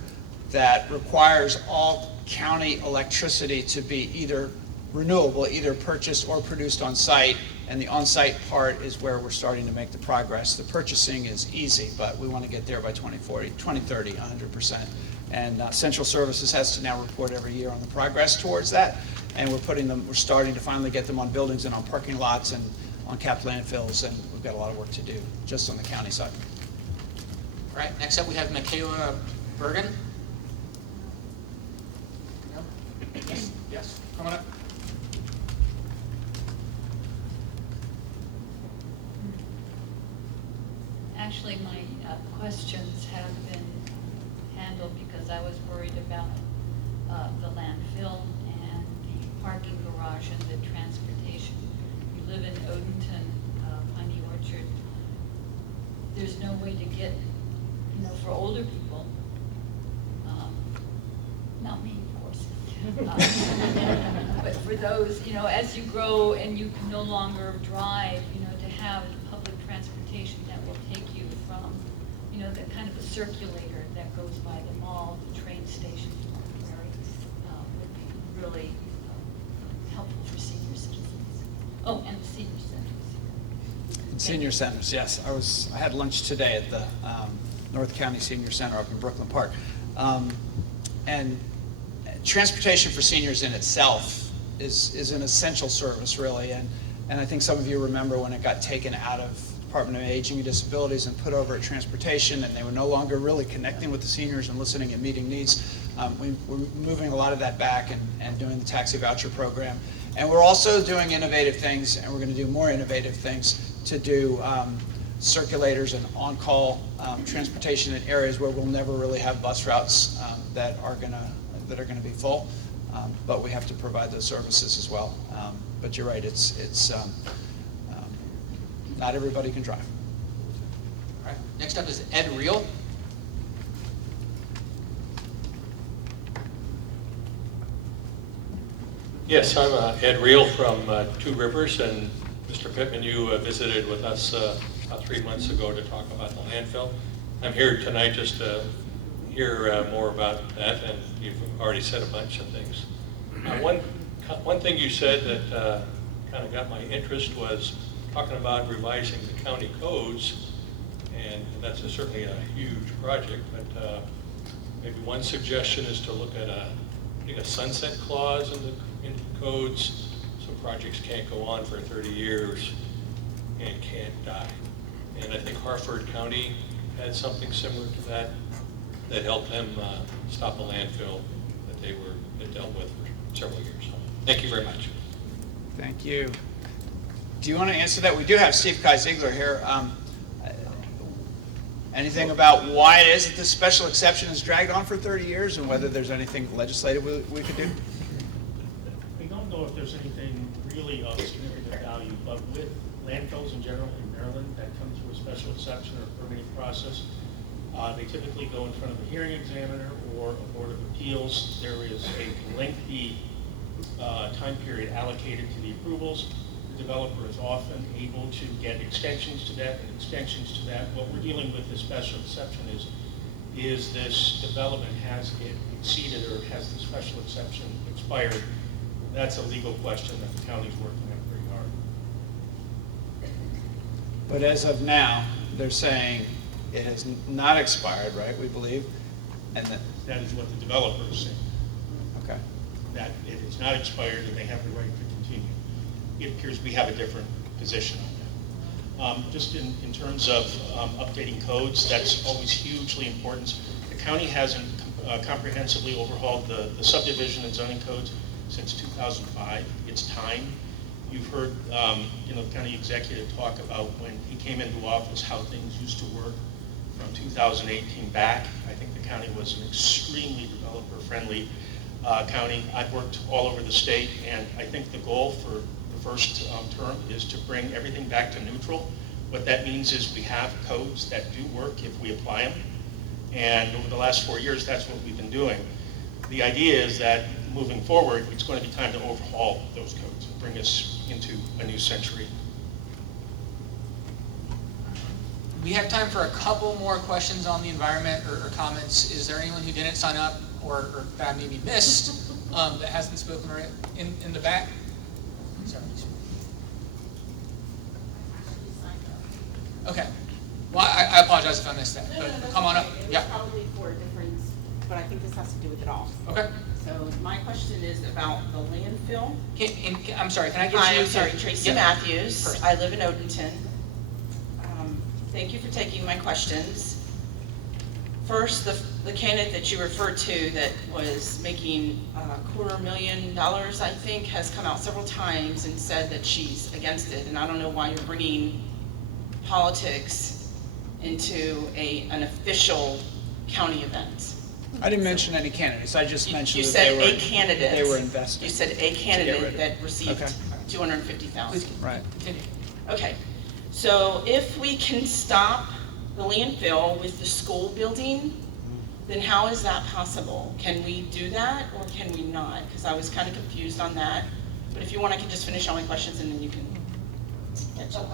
that requires all county electricity to be either renewable, either purchased or produced on site, and the on-site part is where we're starting to make the progress. The purchasing is easy, but we want to get there by 2030, 100%. And Central Services has to now report every year on the progress towards that. And we're starting to finally get them on buildings and on parking lots and on capped landfills, and we've got a lot of work to do just on the county side. All right, next up we have Michaela Bergen. No? Yes, yes, come on up. Actually, my questions have been handled because I was worried about the landfill and the parking garage and the transportation. You live in Odenton, Piney Orchard. There's no way to get, for older people, not me, of course. But for those, as you grow and you can no longer drive, to have public transportation that will take you from, the kind of a circulator that goes by the mall, the train station, would be really helpful for senior citizens. Oh, and the senior centers. And senior centers, yes. I had lunch today at the North County Senior Center up in Brooklyn Park. And transportation for seniors in itself is an essential service, really. And I think some of you remember when it got taken out of Department of Aging and Disabilities and put over at Transportation, and they were no longer really connecting with the seniors and listening and meeting needs. We're moving a lot of that back and doing the taxi voucher program. And we're also doing innovative things, and we're going to do more innovative things to do circulators and on-call transportation in areas where we'll never really have bus routes that are going to be full. But we have to provide those services as well. But you're right, it's not everybody can drive. All right, next up is Ed Reel. Yes, I'm Ed Reel from Two Rivers, and Mr. Pittman, you visited with us about 3 months ago to talk about the landfill. I'm here tonight just to hear more about that, and you've already said a bunch of things. One thing you said that kind of got my interest was talking about revising the county codes, and that's certainly a huge project, but maybe one suggestion is to look at a sunset clause in the codes, so projects can't go on for 30 years and can't die. And I think Harford County had something similar to that helped them stop a landfill that they had dealt with for several years. So, thank you very much. Thank you. Do you want to answer that? We do have Steve Kai-Ziegler here. Anything about why it is that this special exception has dragged on for 30 years and whether there's anything legislative we could do? We don't know if there's anything really of significant value, but with landfills in general in Maryland that come through a special exception or permitting process, they typically go in front of a hearing examiner or a board of appeals. There is a lengthy time period allocated to the approvals. The developer is often able to get extensions to that and extensions to that. What we're dealing with this special exception is this development has it exceeded or has the special exception expired? That's a legal question that the county's working on pretty hard. But as of now, they're saying it has not expired, right, we believe? And that is what the developer is saying. Okay. That it is not expired and they have the right to continue. It appears we have a different position on that. Just in terms of updating codes, that's always hugely important. The county hasn't comprehensively overhauled the subdivision and zoning codes since 2005. It's time. You've heard the county executive talk about when he came into office how things used to work from 2018 back. I think the county was an extremely developer-friendly county. I've worked all over the state, and I think the goal for the first term is to bring everything back to neutral. What that means is we have codes that do work if we apply them, and over the last 4 years, that's what we've been doing. The idea is that moving forward, it's going to be time to overhaul those codes and bring us into a new century. We have time for a couple more questions on the environment or comments. Is there anyone who didn't sign up or that maybe missed that hasn't spoken right in the back? Sorry. Okay. Well, I apologize if I missed that, but come on up. Yeah. Probably for a different but I think this has to do with it all. Okay. So my question is about the landfill. I'm sorry, can I get you? Hi, I'm sorry, Tracy Yep. Matthews. First. I live in Odenton. Thank you for taking my questions. First, the candidate that you referred to that was making $250,000, I think, has come out several times and said that she's against it, and I don't know why you're bringing politics into an official county event. I didn't mention any candidates, I just mentioned You that they said were. a candidate. They were investing. You said a rid of candidate it. that received Okay. $250,000. Right. Okay, so if we can stop the landfill with the school building, then how is that possible? Can we do that or can we not? Because I was kind of confused on that. But if you want, I can just finish all my questions and then you can catch up.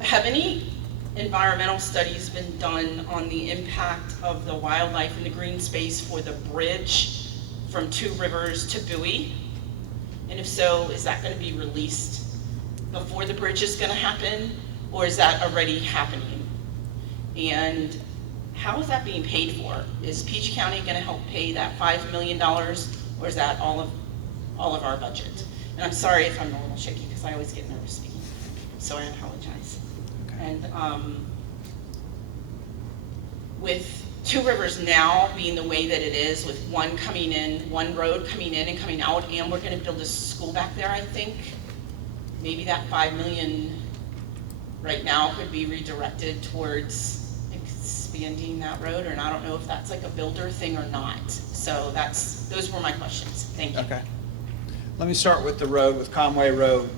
Have any environmental studies been done on the impact of the wildlife and the green space for the bridge from Two Rivers to Bowie? And if so, is that going to be released before the bridge is going to happen, or is that already happening? And how is that being paid for? Is Peach County going to help pay that $5 million, or is that all of our budget? And I'm sorry if I'm a little shaky because I always get nervous speaking, so I apologize. Okay. And with Two Rivers now being the way that it is, with one coming in, one road coming in and coming out, and we're going to build a school back there, I think, maybe that $5 million right now could be redirected towards expanding that road, and I don't know if that's like a builder thing or not. So those were my questions. Thank you. Okay. Let me start with the road, with Conway Road.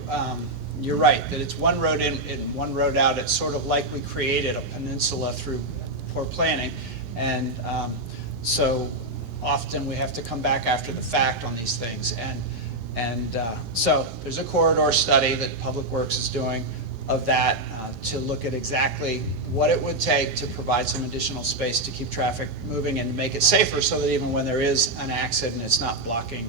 You're right, that it's one road in and one road out. It's sort of like we created a peninsula through poor planning. And so often we have to come back after the fact on these things. And so there's a corridor study that Public Works is doing of that to look at exactly what it would take to provide some additional space to keep traffic moving and make it safer so that even when there is an accident, it's not blocking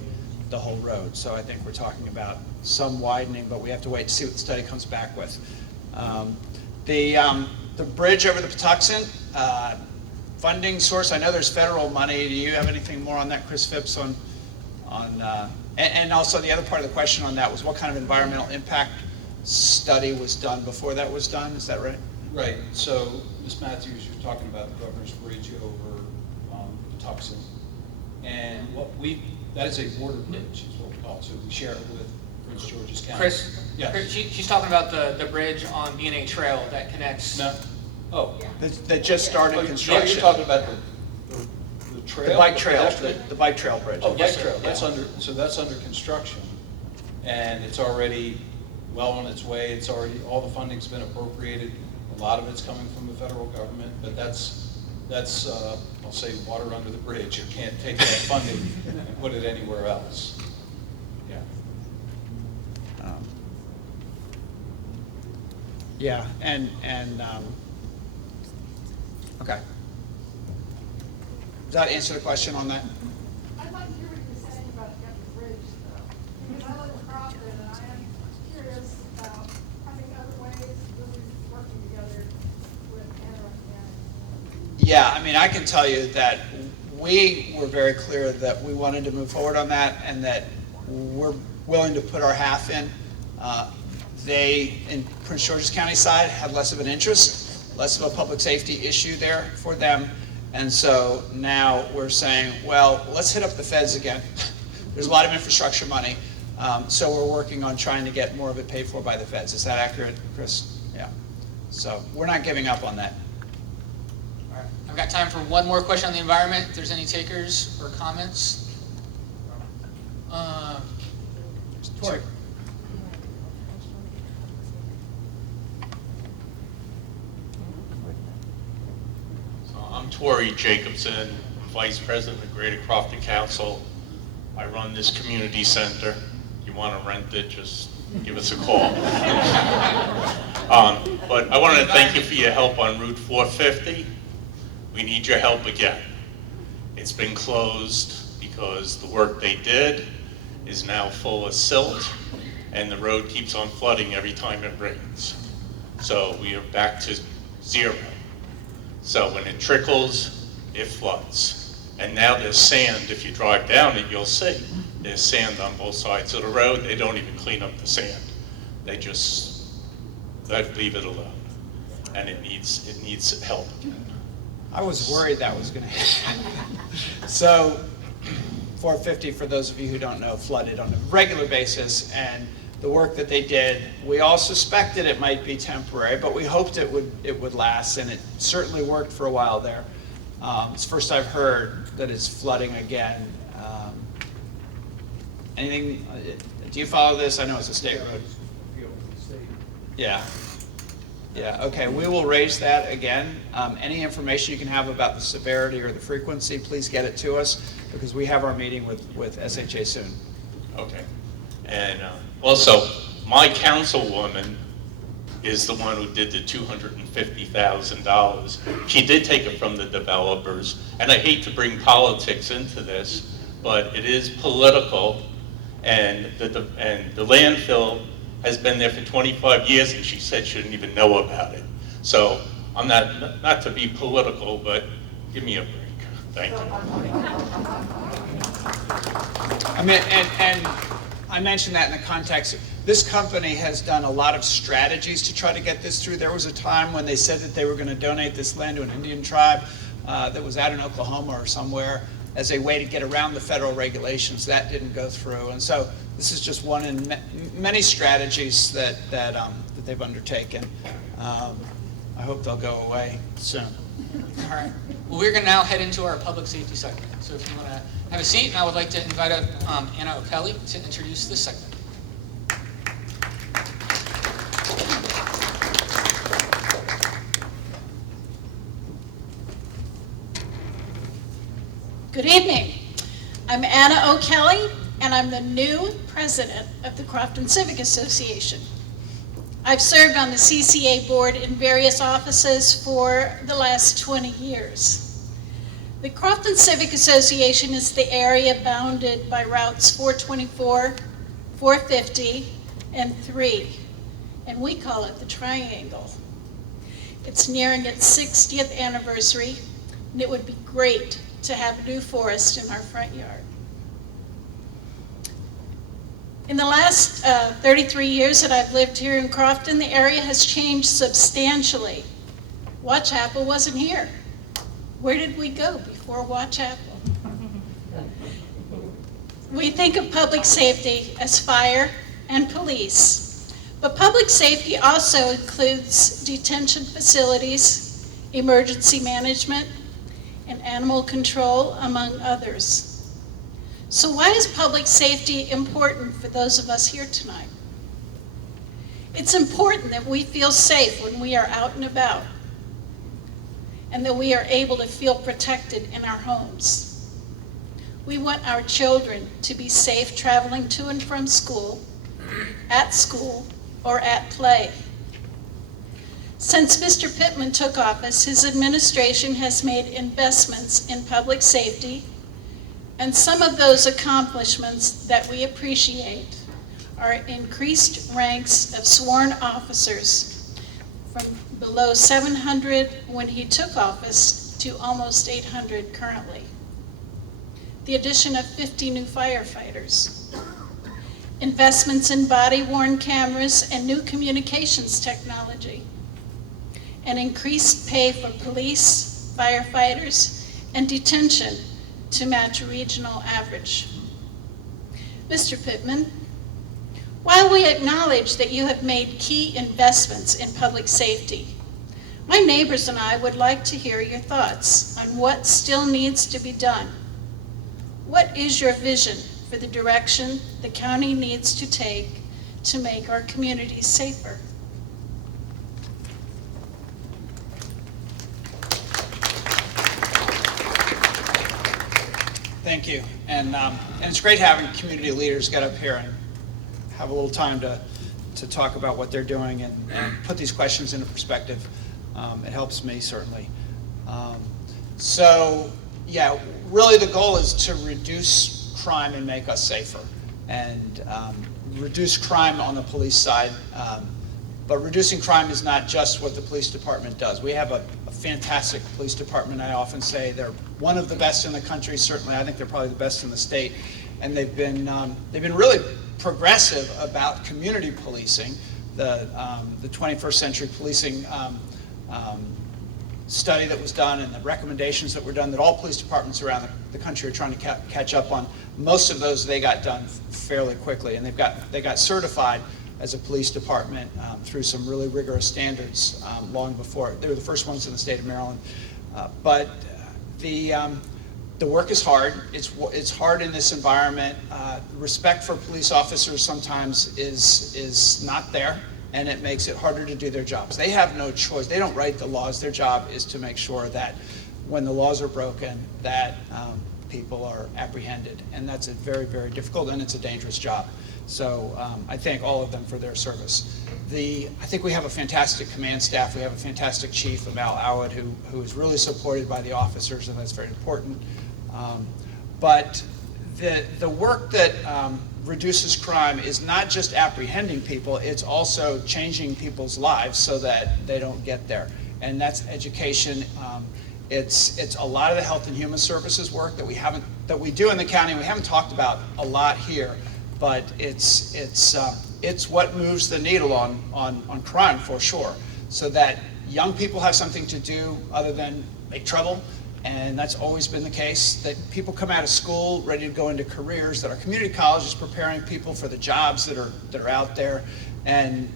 the whole road. So I think we're talking about some widening, but we have to wait to see what the study comes back with. The bridge over the Patuxent, funding source, I know there's federal money. Do you have anything more on that, Chris Phipps, and also the other part of the question on that was what kind of environmental impact study was done before that was done, is that right? Right, so Ms. Matthews, you're talking about the Governor's Bridge over Patuxent. And that is a border bridge, is what we call it, so we share it with Prince George's County. Chris, Yes. Chris, she's talking about the bridge on B&A Trail that connects. No, oh. That just started Yeah, construction. you're talking about the trail? The bike trail, pedestrian? the bike trail bridge. Oh, Yes, bike sir. trail, Yeah. that's under construction, and it's already well on its way. It's already, all the funding's been appropriated. A lot of it's coming from the federal government, but that's I'll say water under the bridge. You can't take that funding and put it anywhere else. Yeah. Yeah, okay. Does that answer the question on that? I'd like to hear what you're saying about the bridge, though, because I live in Crofton, and I am curious about having other ways of working together with Anne Arundel County. Yeah, I mean, I can tell you that we were very clear that we wanted to move forward on that and that we're willing to put our half in. They, in Prince George's County side, had less of an interest, less of a public safety issue there for them. And so now we're saying, well, let's hit up the feds again. There's a lot of infrastructure money. So we're working on trying to get more of it paid for by the feds. Is that accurate, Chris? Yeah. So we're not giving up on that. All right, I've got time for one more question on the environment. If there's any takers or comments. Tori. I'm Torrey Jacobson, Vice President of Greater Crofton Council. I run this community center. If you want to rent it, just give us a call. But I wanted to thank you for your help on Route 450. We need your help again. It's been closed because the work they did is now full of silt and the road keeps on flooding every time it rains. So we are back to zero. So when it trickles, it floods. And now there's sand. If you drive down it, you'll see there's sand on both sides of the road. They don't even clean up the sand. They just leave it alone. And it needs help again. I was worried that was going to happen. So 450, for those of you who don't know, flooded on a regular basis, and the work that they did, we all suspected it might be temporary, but we hoped it would last, and it certainly worked for a while there. It's the first I've heard that it's flooding again. Anything, do you follow this? I know it's a state road. Yeah. Yeah, okay, we will raise that again. Any information you can have about the severity or the frequency, please get it to us, because we have our meeting with SHA soon. Okay. And also, my councilwoman is the one who did the $250,000. She did take it from the developers, and I hate to bring politics into this, but it is political, and the landfill has been there for 25 years, and she said she didn't even know about it. So I'm not to be political, but give me a break. Thank you. I mean, and I mentioned that in the context, this company has done a lot of strategies to try to get this through. There was a time when they said that they were going to donate this land to an Indian tribe that was out in Oklahoma or somewhere as a way to get around the federal regulations. That didn't go through. And so this is just one in many strategies that they've undertaken. I hope they'll go away soon. All right. Well, we're going to now head into our public safety segment. So if you want to have a seat, I would like to invite up Anna O'Kelly to introduce this segment. Good evening. I'm Anna O'Kelly, and I'm the new president of the Crofton Civic Association. I've served on the CCA board in various offices for the last 20 years. The Crofton Civic Association is the area bounded by routes 424, 450, and 3, and we call it the Triangle. It's nearing its 60th anniversary, and it would be great to have a new forest in our front yard. In the last 33 years that I've lived here in Crofton, the area has changed substantially. Watch Apple wasn't here. Where did we go before Watch Apple? We think of public safety as fire and police, but public safety also includes detention facilities, emergency management, and animal control, among others. So why is public safety important for those of us here tonight? It's important that we feel safe when we are out and about, and that we are able to feel protected in our homes. We want our children to be safe traveling to and from school, or at play. Since Mr. Pittman took office, his administration has made investments in public safety, and some of those accomplishments that we appreciate are increased ranks of sworn officers from below 700 when he took office to almost 800 currently. The addition of 50 new firefighters. Investments in body-worn cameras and new communications technology. And increased pay for police, firefighters, and detention to match regional average. Mr. Pittman, while we acknowledge that you have made key investments in public safety, my neighbors and I would like to hear your thoughts on what still needs to be done. What is your vision for the direction the county needs to take to make our communities safer? Thank you. And it's great having community leaders get up here and have a little time to talk about what they're doing and put these questions into perspective. It helps me, certainly. So, yeah, really the goal is to reduce crime and make us safer. And reduce crime on the police side. But reducing crime is not just what the police department does. We have a fantastic police department. I often say they're one of the best in the country. Certainly, I think they're probably the best in the state. And they've been really progressive about community policing, the 21st century policing study that was done and the recommendations that were done that all police departments around the country are trying to catch up on. Most of those they got done fairly quickly, and they got certified as a police department through some really rigorous standards long before. They were the first ones in the state of Maryland. But the work is hard. It's hard in this environment. Respect for police officers sometimes is not there, and it makes it harder to do their jobs. They have no choice. They don't write the laws. Their job is to make sure that when the laws are broken, that people are apprehended, and that's a very, very difficult, and it's a dangerous job. So I thank all of them for their service. I think we have a fantastic command staff. We have a fantastic chief, Amal Awad, who is really supported by the officers, and that's very important. But the work that reduces crime is not just apprehending people, it's also changing people's lives so that they don't get there. And that's education. It's a lot of the health and human services work that we do in the county. We haven't talked about a lot here, but it's what moves the needle on crime for sure, so that young people have something to do other than make trouble. And that's always been the case, that people come out of school ready to go into careers, that our community college is preparing people for the jobs that are out there, and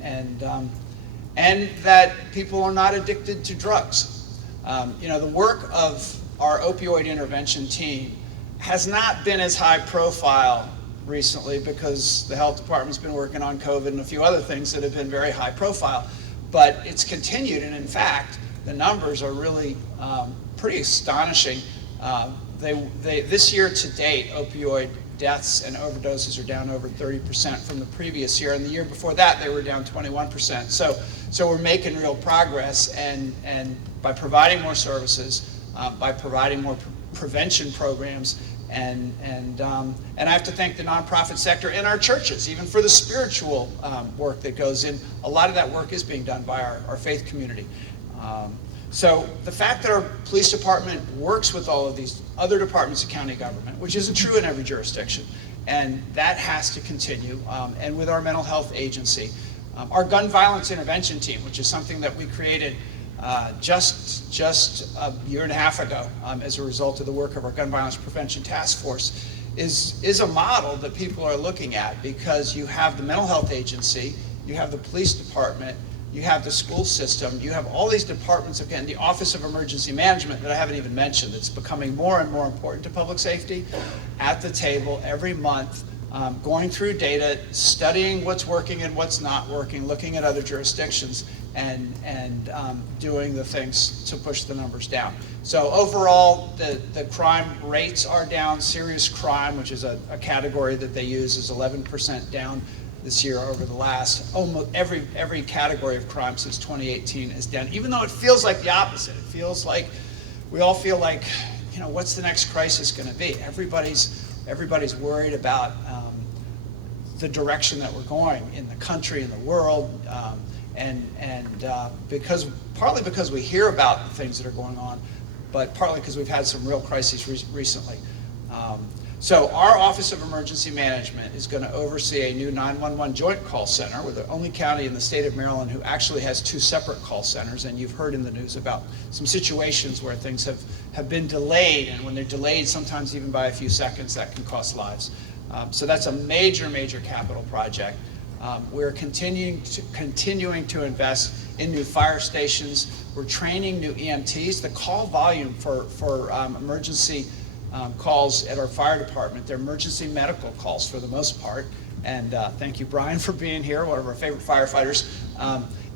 that people are not addicted to drugs. The work of our opioid intervention team has not been as high profile recently because the health department's been working on COVID and a few other things that have been very high profile, but it's continued, and in fact, the numbers are really pretty astonishing. This year to date, opioid deaths and overdoses are down over 30% from the previous year, and the year before that they were down 21%. So we're making real progress, and by providing more services, by providing more prevention programs, and I have to thank the nonprofit sector and our churches, even for the spiritual work that goes in. A lot of that work is being done by our faith community. So the fact that our police department works with all of these other departments of county government, which isn't true in every jurisdiction, and that has to continue, and with our mental health agency. Our gun violence intervention team, which is something that we created just a year and a half ago as a result of the work of our gun violence prevention task force, is a model that people are looking at, because you have the mental health agency, you have the police department, you have the school system, you have all these departments, again, the Office of Emergency Management that I haven't even mentioned. It's becoming more and more important to public safety, at the table every month, going through data, studying what's working and what's not working, looking at other jurisdictions, and doing the things to push the numbers down. So overall, the crime rates are down. Serious crime, which is a category that they use, is 11% down this year over the last. Almost every category of crime since 2018 is down, even though it feels like the opposite. It feels like we all feel like, what's the next crisis going to be? Everybody's worried about the direction that we're going in the country, in the world, partly because we hear about the things that are going on, but partly because we've had some real crises recently. So our Office of Emergency Management is going to oversee a new 911 joint call center. We're the only county in the state of Maryland who actually has two separate call centers, and you've heard in the news about some situations where things have been delayed, and when they're delayed sometimes even by a few seconds, that can cost lives. So that's a major capital project. We're continuing to invest in new fire stations. We're training new EMTs. The call volume for emergency calls at our fire department, they're emergency medical calls for the most part. And thank you, Brian, for being here, one of our favorite firefighters.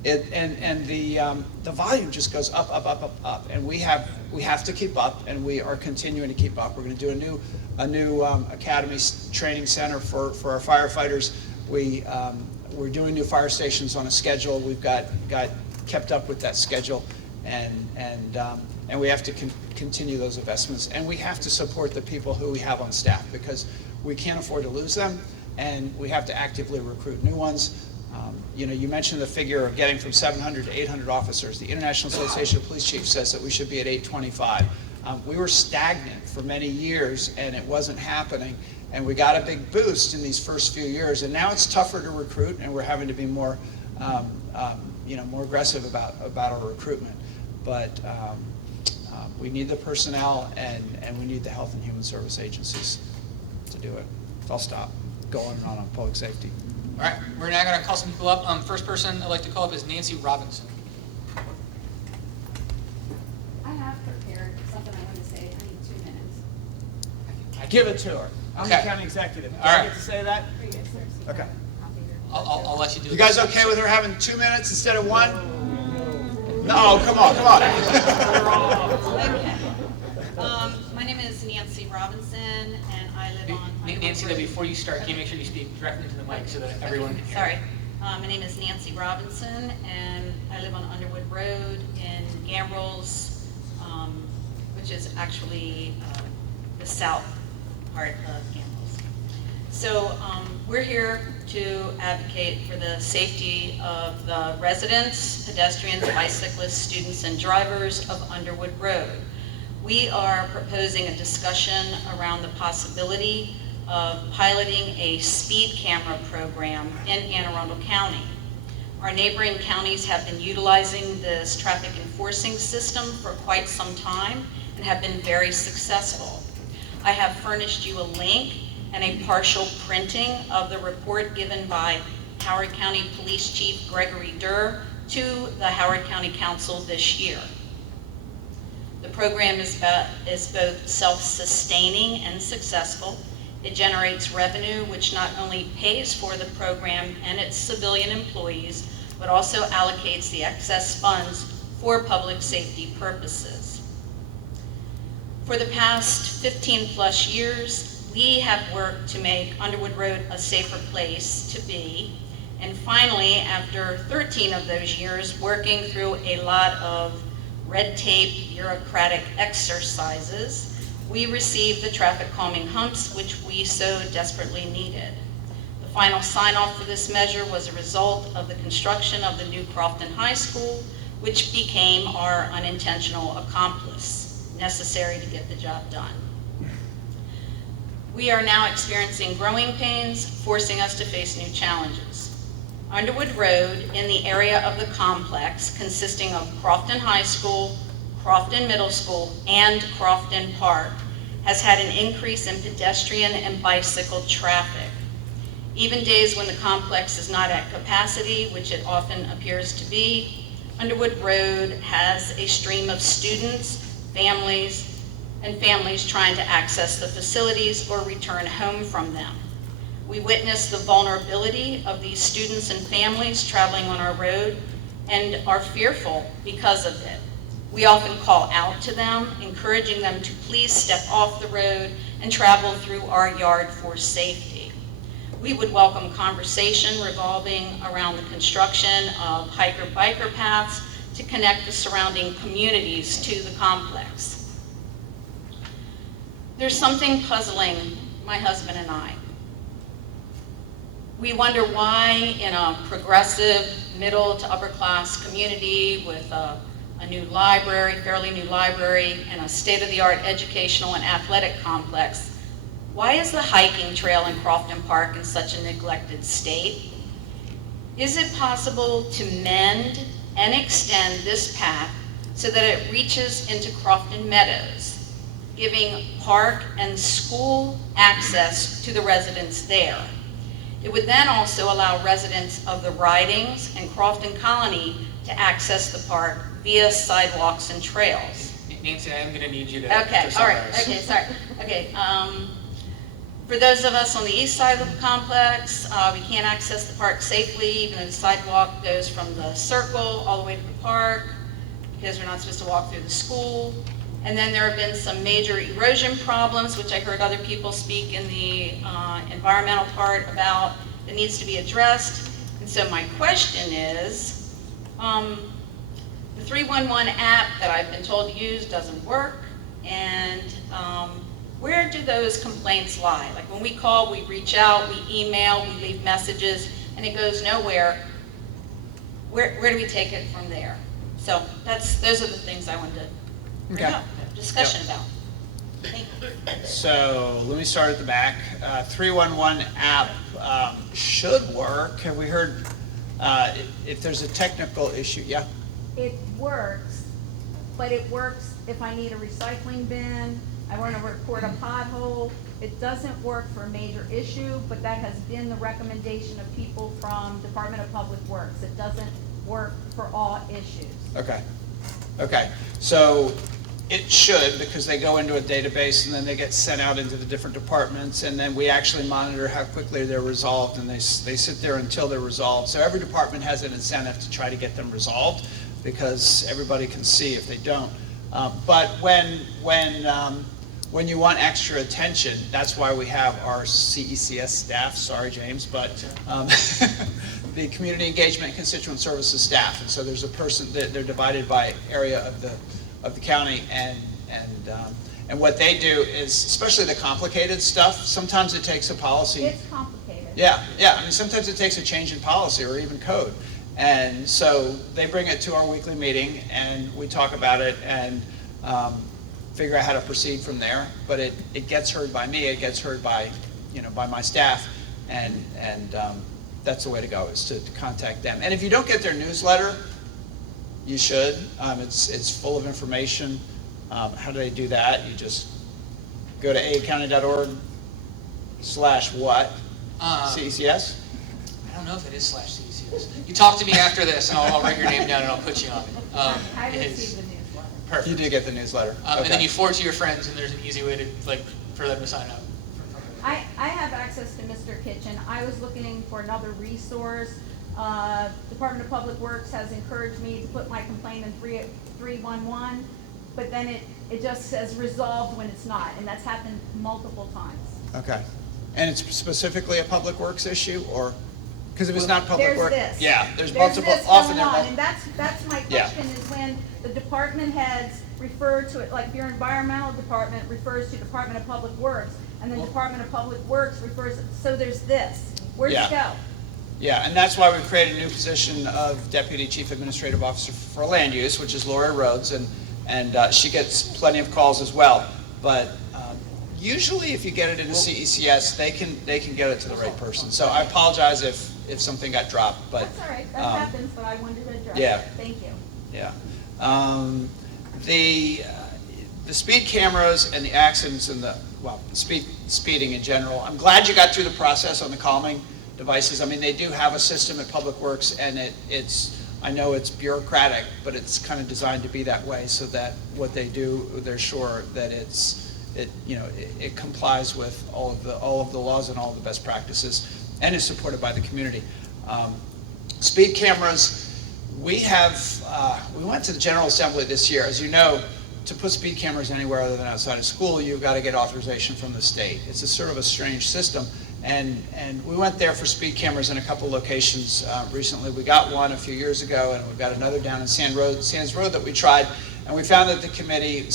The volume just goes up. And we have to keep up, and we are continuing to keep up. We're going to do a new academy training center for our firefighters. We're doing new fire stations on a schedule. We've got kept up with that schedule, and we have to continue those investments, and we have to support the people who we have on staff, because we can't afford to lose them, and we have to actively recruit new ones. You mentioned the figure of getting from 700 to 800 officers. The International Association of Police Chiefs says that we should be at 825. We were stagnant for many years and it wasn't happening. And we got a big boost in these first few years. And now it's tougher to recruit and we're having to be more, more aggressive about our recruitment. But we need the personnel and we need the health and human service agencies to do it. I'll stop going on public safety. All right, we're now going to call some people up. First person I'd like to call up is Nancy Robinson. I have prepared something I want to say. I need 2 minutes. Give it to her. I'm the Okay. county executive. Do All I right. get to say that? Okay. I'll let you do it. You guys okay with her having 2 minutes instead of 1? No, come on. Okay. My name is Nancy Robinson, and I live on Nancy, though, before you start, can you make sure you speak directly into the mic so that everyone can hear? Sorry. My name is Nancy Robinson, and I live on Underwood Road in Gambrills, which is actually the south part of Gambrills. So we're here to advocate for the safety of the residents, pedestrians, bicyclists, students, and drivers of Underwood Road. We are proposing a discussion around the possibility of piloting a speed camera program in Anne Arundel County. Our neighboring counties have been utilizing this traffic enforcing system for quite some time and have been very successful. I have furnished you a link and a partial printing of the report given by Howard County Police Chief Gregory Durr to the Howard County Council this year. The program is both self-sustaining and successful. It generates revenue which not only pays for the program and its civilian employees, but also allocates the excess funds for public safety purposes. For the past 15 plus years, we have worked to make Underwood Road a safer place to be. And finally, after 13 of those years, working through a lot of red tape, bureaucratic exercises, we received the traffic calming humps which we so desperately needed. The final sign-off for this measure was a result of the construction of the new Crofton High School, which became our unintentional accomplice, necessary to get the job done. We are now experiencing growing pains, forcing us to face new challenges. Underwood Road in the area of the complex, consisting of Crofton High School, Crofton Middle School, and Crofton Park, has had an increase in pedestrian and bicycle traffic. Even days when the complex is not at capacity, which it often appears to be, Underwood Road has a stream of students, families trying to access the facilities or return home from them. We witness the vulnerability of these students and families traveling on our road and are fearful because of it. We often call out to them, encouraging them to please step off the road and travel through our yard for safety. We would welcome conversation revolving around the construction of hiker-biker paths to connect the surrounding communities to the complex. There's something puzzling my husband and I. We wonder why in a progressive middle to upper class community with a new library, fairly new library, and a state-of-the-art educational and athletic complex, why is the hiking trail in Crofton Park in such a neglected state? Is it possible to mend and extend this path so that it reaches into Crofton Meadows, giving park and school access to the residents there? It would then also allow residents of the Ridings and Crofton Colony to access the park via sidewalks and trails. Nancy, I am going to need you to Okay, all right, summarize. okay, sorry. Okay, for those of us on the east side of the complex, we can't access the park safely, even though the sidewalk goes from the circle all the way to the park, because we're not supposed to walk through the school. And then there have been some major erosion problems, which I heard other people speak in the environmental part about, that needs to be addressed. And so my question is, the 311 app that I've been told to use doesn't work, and where do those complaints lie? Like when we call, we reach out, we email, we leave messages, and it goes nowhere. Where do we take it from there? So those are the things I wanted to or Okay. no, discussion about. Thank you. So let me start at the back. 311 app should work. Have we heard if there's a technical issue? Yeah. It works, but it works if I need a recycling bin, I want to report a pothole. It doesn't work for a major issue, but that has been the recommendation of people from Department of Public Works. It doesn't work for all issues. Okay. Okay. So it should, because they go into a database and then they get sent out into the different departments, and then we actually monitor how quickly they're resolved, and they sit there until they're resolved. So every department has an incentive to try to get them resolved, because everybody can see if they don't. But when you want extra attention, that's why we have our CECS staff, sorry James, but the Community Engagement and Constituent Services staff. And so there's a person, they're divided by area of the county, and what they do is, especially the complicated stuff, sometimes it takes a policy. It's complicated. Yeah, I mean, sometimes it takes a change in policy or even code. And so they bring it to our weekly meeting, and we talk about it and figure out how to proceed from there. But it gets heard by me, it gets heard by, by my staff, and that's the way to go, is to contact them. And if you don't get their newsletter, you should. It's full of information. How do they do that? You just go to aacounty.org/what? CECS? I don't know if it is /CECS. You talk to me after this, and I'll write your name down and I'll put you on it. I received the newsletter. Perfect. You do get the newsletter. Okay. And then you forward to your friends, and there's an easy way to for them to sign up. I have access to Mr. Kitchen. I was looking for another resource. Department of Public Works has encouraged me to put my complaint in 311, but then it just says resolved when it's not, and that's happened multiple times. Okay. And it's specifically a Public Works issue, or? Because if it's not Public Works. There's this. Yeah, there's multiple, this often going there on, and that's my question, is when the department heads refer to it, like your environmental department refers to Department of Public Works, and then Department of Public Works refers, so there's this. Where's it go? Yeah, and that's why we created a new position of Deputy Chief Administrative Officer for Land Use, which is Lori Rhodes, and she gets plenty of calls as well. But usually if you get it into CECS, they can get it to the right person. So I apologize if something got dropped, but. That's all right, that happens, but I wanted to address yeah. it. Thank you. Yeah. The speed cameras and the accidents and speeding in general, I'm glad you got through the process on the calming devices. I mean, they do have a system at Public Works, and I know it's bureaucratic, but it's kind of designed to be that way, so that what they do, they're sure that it complies with all of the laws and all of the best practices, and is supported by the community. Speed cameras, we went to the General Assembly this year. As you know, to put speed cameras anywhere other than outside of school, you've got to get authorization from the state. It's a sort of a strange system. And we went there for speed cameras in a couple locations recently. We got one a few years ago, and we've got another down in Sands Road that we tried. And we found that the committee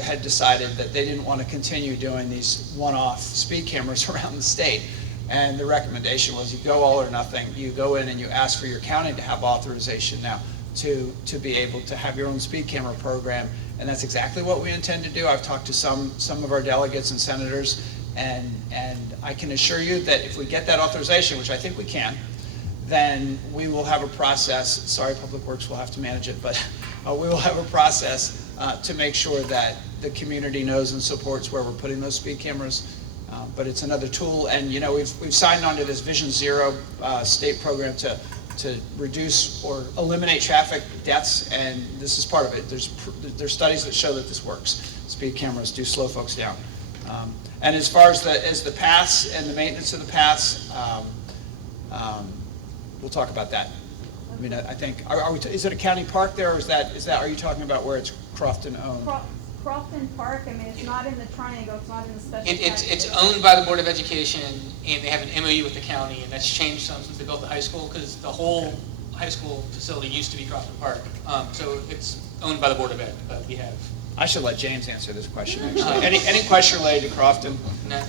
had decided that they didn't want to continue doing these one-off speed cameras around the state. And the recommendation was you go all or nothing. You go in and you ask for your county to have authorization now to be able to have your own speed camera program. And that's exactly what we intend to do. I've talked to some of our delegates and senators, and I can assure you that if we get that authorization, which I think we can, then we will have a process. Sorry, Public Works will have to manage it, but we will have a process to make sure that the community knows and supports where we're putting those speed cameras. But it's another tool, and we've signed on to this Vision Zero state program to reduce or eliminate traffic deaths, and this is part of it. There's studies that show that this works. Speed cameras do slow folks down. And as far as the paths and the maintenance of the paths, we'll talk about that. I mean, I think is it a county park there, or are you talking about where it's Crofton owned? Crofton Park, I mean, it's not in the triangle, it's not in the special. It's owned by the Board of Education, and they have an MOU with the county, and that's changed some since they built the high school, because the whole high school facility used to be Crofton Park. So it's owned by the Board of Ed, but we have. I should let James answer this question, actually. Any question related to Crofton? No.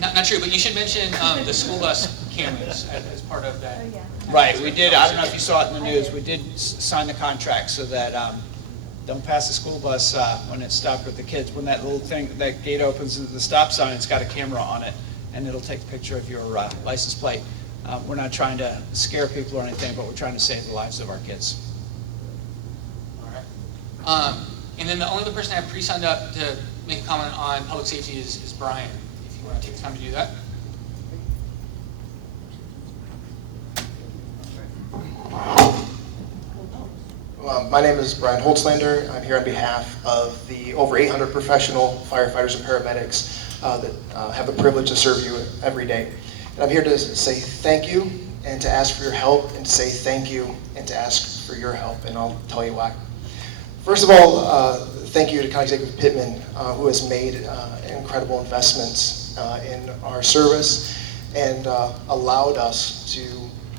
Not true, but you should mention the school bus cameras as part of that. Oh, yeah. Right, we did. I don't know if you saw it in the news. We did sign the contract so that don't pass the school bus when it's stopped with the kids. When that little thing, that gate opens into the stop sign, it's got a camera on it, and it'll take a picture of your license plate. We're not trying to scare people or anything, but we're trying to save the lives of our kids. All right. And then the only other person I have pre-signed up to make a comment on public safety is Brian, if you want to take the time to do that. My name is Brian Holtzlander. I'm here on behalf of the over 800 professional firefighters and paramedics that have the privilege to serve you every day. And I'm here to say thank you and to ask for your help and to say thank you and to ask for your help, and I'll tell you why. First of all, thank you to County Executive Pittman, who has made incredible investments in our service and allowed us to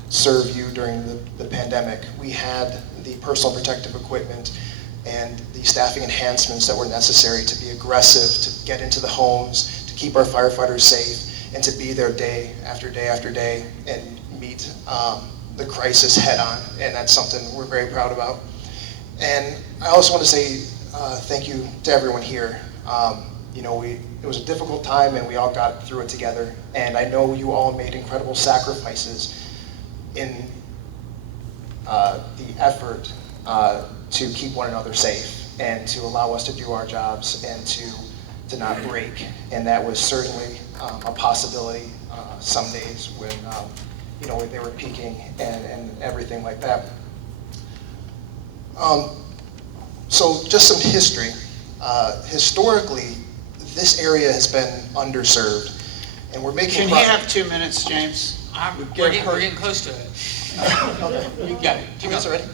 serve you during the pandemic. We had the personal protective equipment and the staffing enhancements that were necessary to be aggressive, to get into the homes, to keep our firefighters safe, and to be there day after day after day and meet the crisis head on. And that's something we're very proud about. And I also want to say thank you to everyone here. You know, it was a difficult time and we all got through it together. And I know you all made incredible sacrifices in the effort to keep one another safe and to allow us to do our jobs and to not break. And that was certainly a possibility some days when you know, when they were peaking and everything like that. So just some history. Historically, this area has been underserved, and we're making. Can you have 2 minutes, James? We're getting close to it. Okay. You got it. 2 minutes already?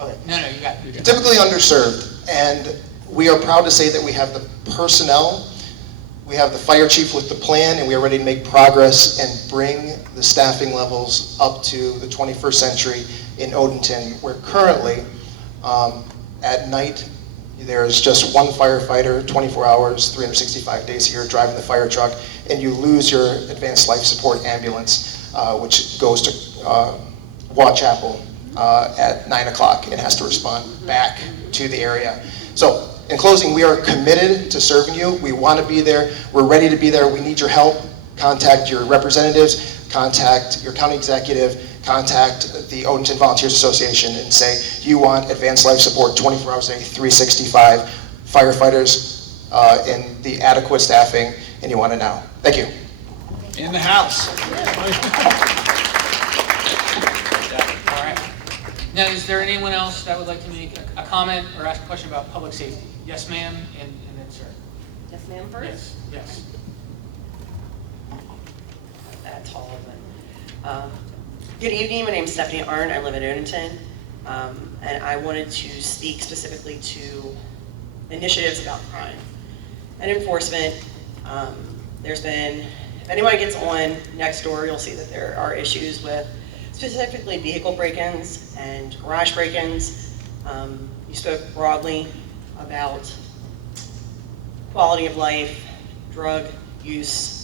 Okay. No, you got it. Typically underserved, and we are proud to say that we have the personnel, we have the fire chief with the plan, and we are ready to make progress and bring the staffing levels up to the 21st century in Odenton, where currently at night there's just one firefighter, 24 hours, 365 days a year driving the fire truck, and you lose your advanced life support ambulance, which goes to Watt Chapel at 9 o'clock and has to respond back to the area. So in closing, we are committed to serving you. We want to be there. We're ready to be there. We need your help. Contact your representatives, contact your county executive, contact the Odenton Volunteers Association and say you want advanced life support 24 hours a day, 365, firefighters in the adequate staffing, and you want it now. Thank you. In the house. All right. Now, is there anyone else that would like to make a comment or ask a question about public safety? Yes, ma'am, and then sir. Yes, ma'am, first? Yes, yes. That tall, but, good evening, my name is Stephanie Arndt, I live in Odenton, and I wanted to speak specifically to initiatives about crime and enforcement. There's been, if anyone gets on Nextdoor, you'll see that there are issues with specifically vehicle break-ins and garage break-ins. You spoke broadly about quality of life, drug use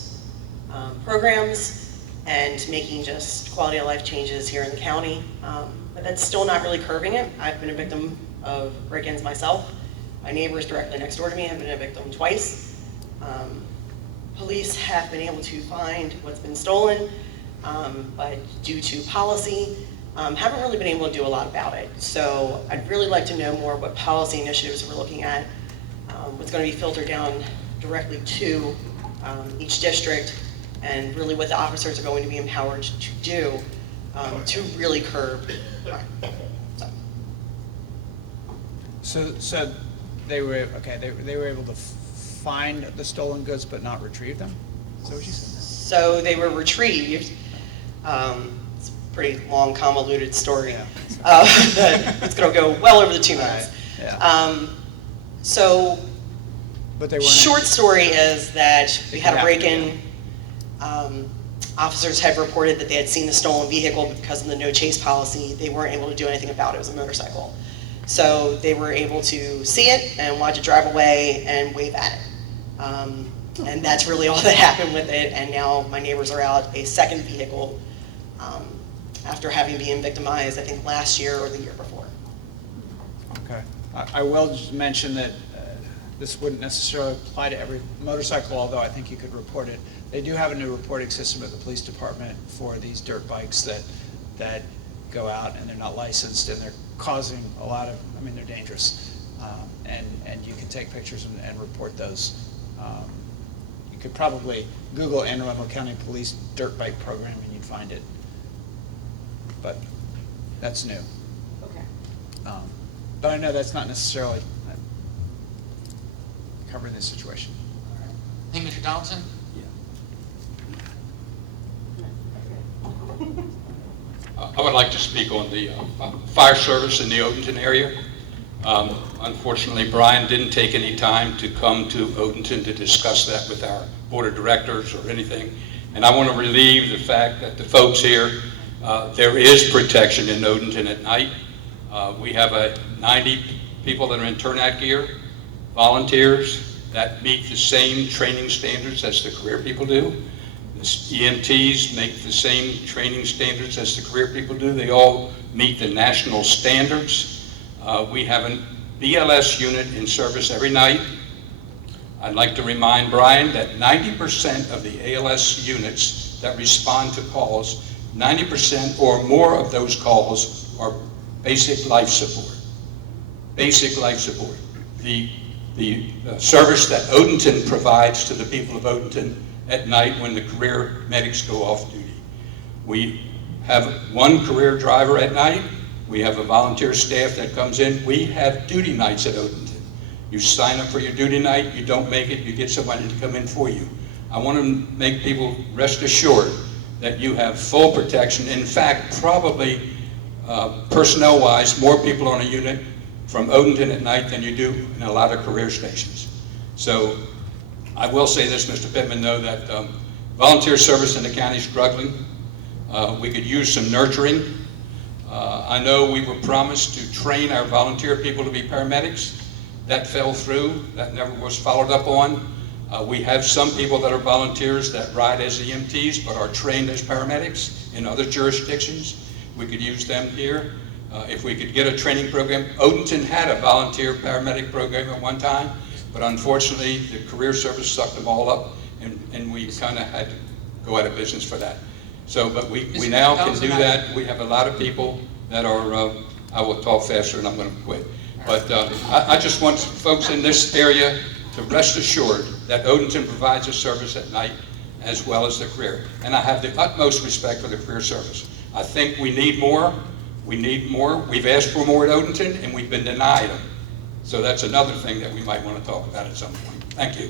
programs, and making just quality of life changes here in the county. But that's still not really curbing it. I've been a victim of break-ins myself. My neighbors directly next door to me have been a victim twice. Police have been able to find what's been stolen, but due to policy, haven't really been able to do a lot about it. So I'd really like to know more what policy initiatives we're looking at, what's going to be filtered down directly to each district, and really what the officers are going to be empowered to do to really curb crime. So they were, okay, they were able to find the stolen goods but not retrieve them? Is that what you said? So they were retrieved. It's a pretty long, convoluted story. It's going to go well over the 2 minutes. So but they weren't. Short story is that we had a break-in. Officers had reported that they had seen the stolen vehicle, but because of the no chase policy, they weren't able to do anything about it. It was a motorcycle. So they were able to see it and watch it drive away and wave at it. And that's really all that happened with it. And now my neighbors are out a second vehicle after having been victimized, I think, last year or the year before. Okay. I will just mention that this wouldn't necessarily apply to every motorcycle, although I think you could report it. They do have a new reporting system at the police department for these dirt bikes that go out and they're not licensed and they're causing a lot of, I mean, they're dangerous. And you can take pictures and report those. You could probably Google Anne Arundel County Police dirt bike program and you'd find it. But that's new. Okay. But I know that's not necessarily covering this situation. I think Mr. Donaldson? I would like to speak on the fire service in the Odenton area. Unfortunately, Brian didn't take any time to come to Odenton to discuss that with our board of directors or anything. And I want to relieve the fact that the folks here, there is protection in Odenton at night. We have 90 people that are in turnout gear, volunteers that meet the same training standards as the career people do. The EMTs make the same training standards as the career people do. They all meet the national standards. We have a BLS unit in service every night. I'd like to remind Brian that 90% of the ALS units that respond to calls, 90% or more of those calls are basic life support. Basic life support. The service that Odenton provides to the people of Odenton at night when the career medics go off duty. We have one career driver at night. We have a volunteer staff that comes in. We have duty nights at Odenton. You sign up for your duty night, you don't make it, you get somebody to come in for you. I want to make people rest assured that you have full protection. In fact, probably personnel-wise, more people on a unit from Odenton at night than you do in a lot of career stations. So I will say this, Mr. Pittman, though, that volunteer service in the county is struggling. We could use some nurturing. I know we were promised to train our volunteer people to be paramedics. That fell through. That never was followed up on. We have some people that are volunteers that ride as EMTs but are trained as paramedics in other jurisdictions. We could use them here. If we could get a training program. Odenton had a volunteer paramedic program at one time, but unfortunately the career service sucked them all up and we kind of had to go out of business for that. So, but we now can do that. We have a lot of people that are, I will talk faster and I'm going to quit. But I just want folks in this area to rest assured that Odenton provides a service at night as well as the career. And I have the utmost respect for the career service. I think we need more. We need more. We've asked for more at Odenton and we've been denied them. So that's another thing that we might want to talk about at some point. Thank you.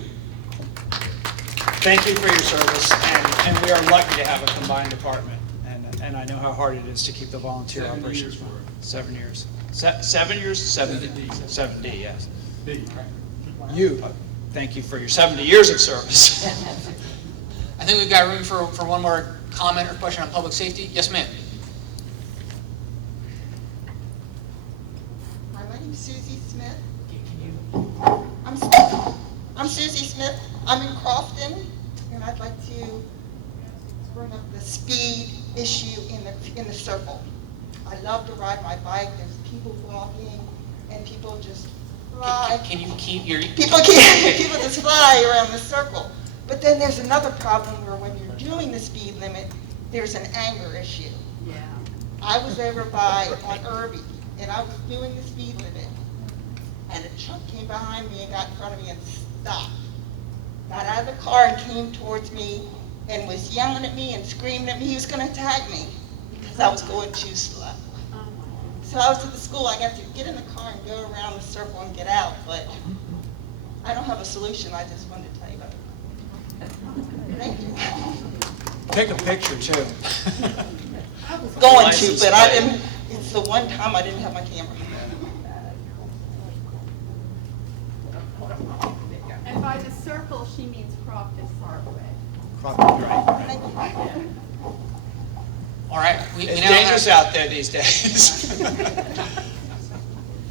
Thank you for your service, and we are lucky to have a combined department. And I know how hard it is to keep the volunteer operations running. 7 years. 7 years? 70. 70, yes. You, thank you for your 70 years of service. I think we've got room for one more comment or question on public safety. Yes, ma'am. Hi, my name is Susie Smith. I'm Susie Smith. I'm in Crofton, and I'd like to bring up the speed issue in the circle. I love to ride my bike. There's people walking, and people just fly. Can you keep your... People just fly around the circle. But then there's another problem where when you're doing the speed limit, there's an anger issue. Yeah. I was over on Irby, and I was doing the speed limit, and a truck came behind me and got in front of me and stopped. Got out of the car and came towards me and was yelling at me and screaming at me. He was going to attack me because I was going too slow. So I was at the school. I got to get in the car and go around the circle and get out, but I don't have a solution. I just wanted to tell you about it. Thank you. Take a picture, too. I was going to, but I didn't. It's the one time I didn't have my camera. And by the circle, she means Crofton Parkway. Crofton, right. All right. It's dangerous out there these days.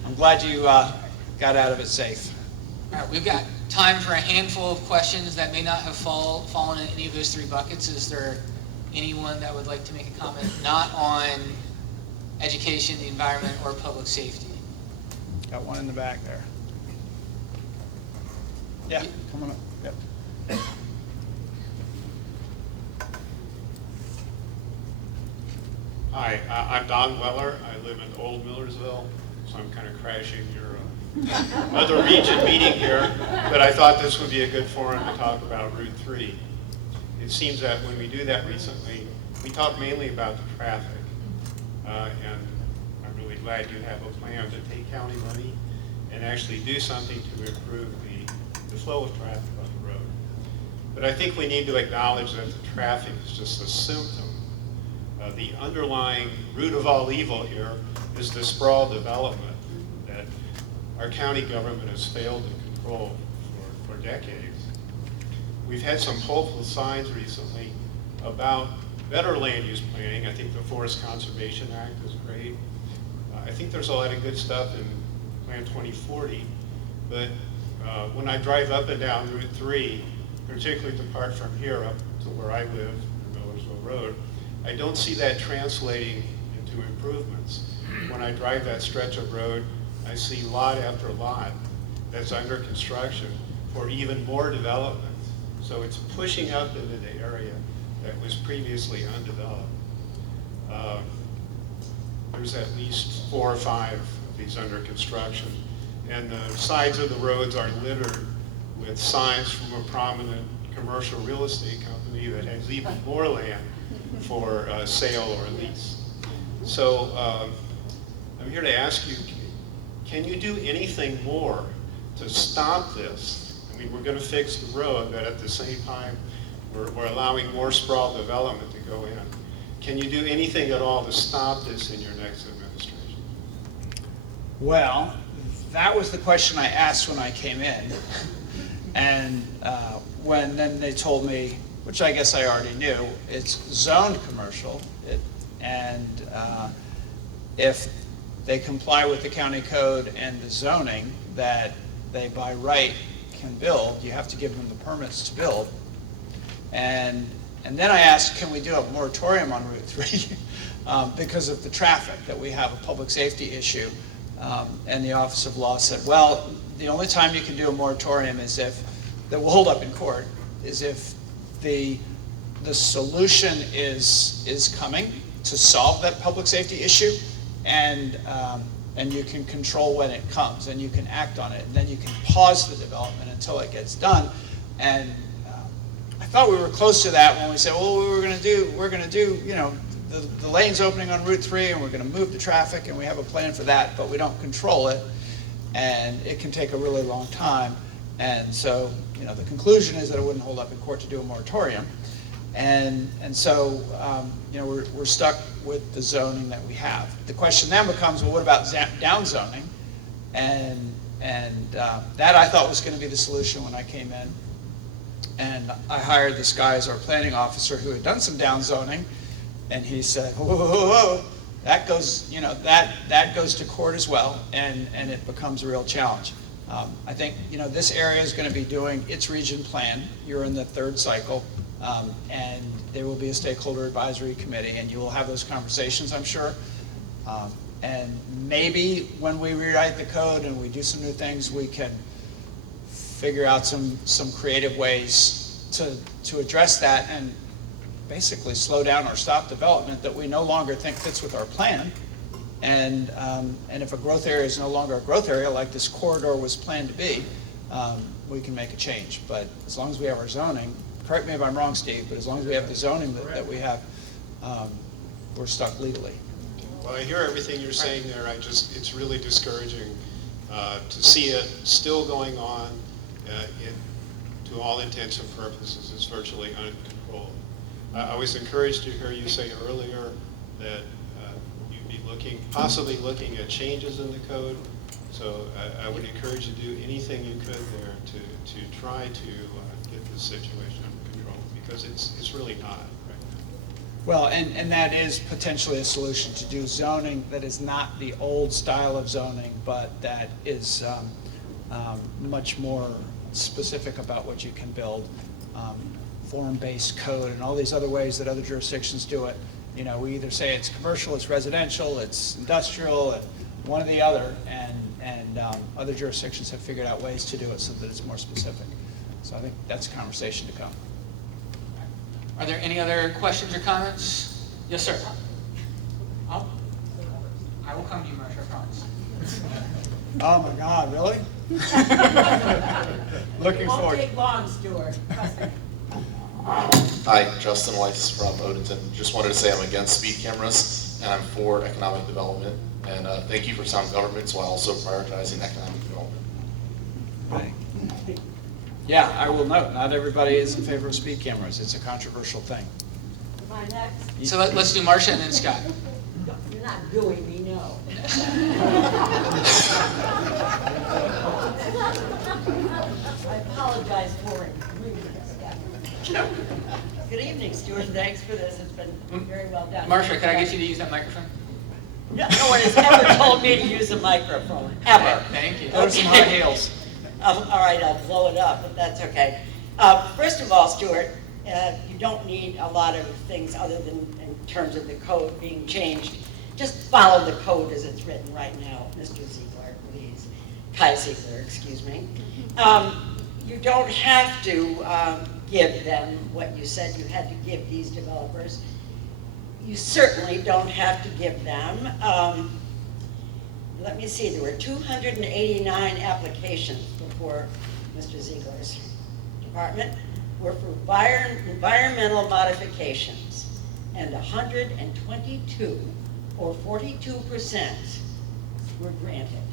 I'm glad you got out of it safe. All right, we've got time for a handful of questions that may not have fallen in any of those three buckets. Is there anyone that would like to make a comment not on education, the environment, or public safety? Got one in the back there. Yeah, come on up. Yep. Hi, I'm Don Weller. I live in Old Millersville, so I'm kind of crashing your other region meeting here, but I thought this would be a good forum to talk about Route 3. It seems that when we do that recently, we talk mainly about the traffic, and I'm really glad you have a plan to take county money and actually do something to improve the flow of traffic on the road. But I think we need to acknowledge that the traffic is just a symptom. The underlying root of all evil here is the sprawl development that our county government has failed to control for decades. We've had some hopeful signs recently about better land use planning. I think the Forest Conservation Act is great. I think there's a lot of good stuff in Plan 2040, but when I drive up and down Route 3, particularly depart from here up to where I live, Millersville Road, I don't see that translating into improvements. When I drive that stretch of road, I see lot after lot that's under construction for even more development. So it's pushing up into the area that was previously undeveloped. There's at least 4 or 5 of these under construction. And the sides of the roads are littered with signs from a prominent commercial real estate company that has even more land for sale or lease. So I'm here to ask you, can you do anything more to stop this? I mean, we're going to fix the road, but at the same time, we're allowing more sprawl development to go in. Can you do anything at all to stop this in your next administration? Well, that was the question I asked when I came in. And when then they told me, which I guess I already knew, it's zoned commercial, and if they comply with the county code and the zoning that they by right can build, you have to give them the permits to build. And then I asked, can we do a moratorium on Route 3 because of the traffic, that we have a public safety issue. And the Office of Law said, well, the only time you can do a moratorium is if, that will hold up in court, is if the solution is coming to solve that public safety issue, and you can control when it comes, and you can act on it, and then you can pause the development until it gets done. And I thought we were close to that when we said, well, we're going to do, you know, the lane's opening on Route 3, and we're going to move the traffic, and we have a plan for that, but we don't control it, and it can take a really long time. And so, you know, the conclusion is that it wouldn't hold up in court to do a moratorium. And so, you know, we're stuck with the zoning that we have. The question then becomes, well, what about down zoning? And that I thought was going to be the solution when I came in. And I hired this guy as our planning officer who had done some down zoning, and he said, whoa, whoa, whoa, whoa. That goes, you know, that goes to court as well, and it becomes a real challenge. I think, you know, this area is going to be doing its region plan. You're in the 3rd cycle, and there will be a stakeholder advisory committee, and you will have those conversations, I'm sure. And maybe when we rewrite the code and we do some new things, we can figure out some creative ways to address that and basically slow down or stop development that we no longer think fits with our plan. And if a growth area is no longer a growth area, like this corridor was planned to be, we can make a change. But as long as we have our zoning, correct me if I'm wrong, Steve, but as long as we have the zoning that we have, we're stuck legally. Well, I hear everything you're saying there. It's really discouraging to see it still going on. To all intents and purposes, it's virtually uncontrolled. I was encouraged to hear you say earlier that you'd be possibly looking at changes in the code. So I would encourage you to do anything you could there to try to get this situation under control, because it's really not. Well, and that is potentially a solution, to do zoning that is not the old style of zoning, but that is much more specific about what you can build, form-based code, and all these other ways that other jurisdictions do it. You know, we either say it's commercial, it's residential, it's industrial, and one or the other, and and other jurisdictions have figured out ways to do it so that it's more specific. So I think that's a conversation to come. Are there any other questions or comments? Yes, sir. I will come to you, Marcia, I promise. Oh my God, really? Looking forward. It won't take long, Stuart. Trust me. Hi, Justin Weiss from Odenton. Just wanted to say I'm against speed cameras and I'm for economic development. And thank you for sound governments while also prioritizing economic development. Right. Yeah, I will note, not everybody is in favor of speed cameras. It's a controversial thing. Am I next? So let's do Marcia and then Scott. You're not doing me, no. I apologize for it. Good evening, Stuart. Thanks for this. It's been very well done. Marcia, can I get you to use that microphone? No one has ever told me to use a microphone, ever. Thank you. Those are some high heels. All right, I'll blow it up, but that's okay. First of all, Stuart, you don't need a lot of things other than in terms of the code being changed. Just follow the code as it's written right now, Mr. Ziegler, please. Kai Ziegler, excuse me. You don't have to give them what you said you had to give these developers. You certainly don't have to give them. Let me see, there were 289 applications before Mr. Ziegler's department were for environmental modifications, and 122, or 42%, were granted.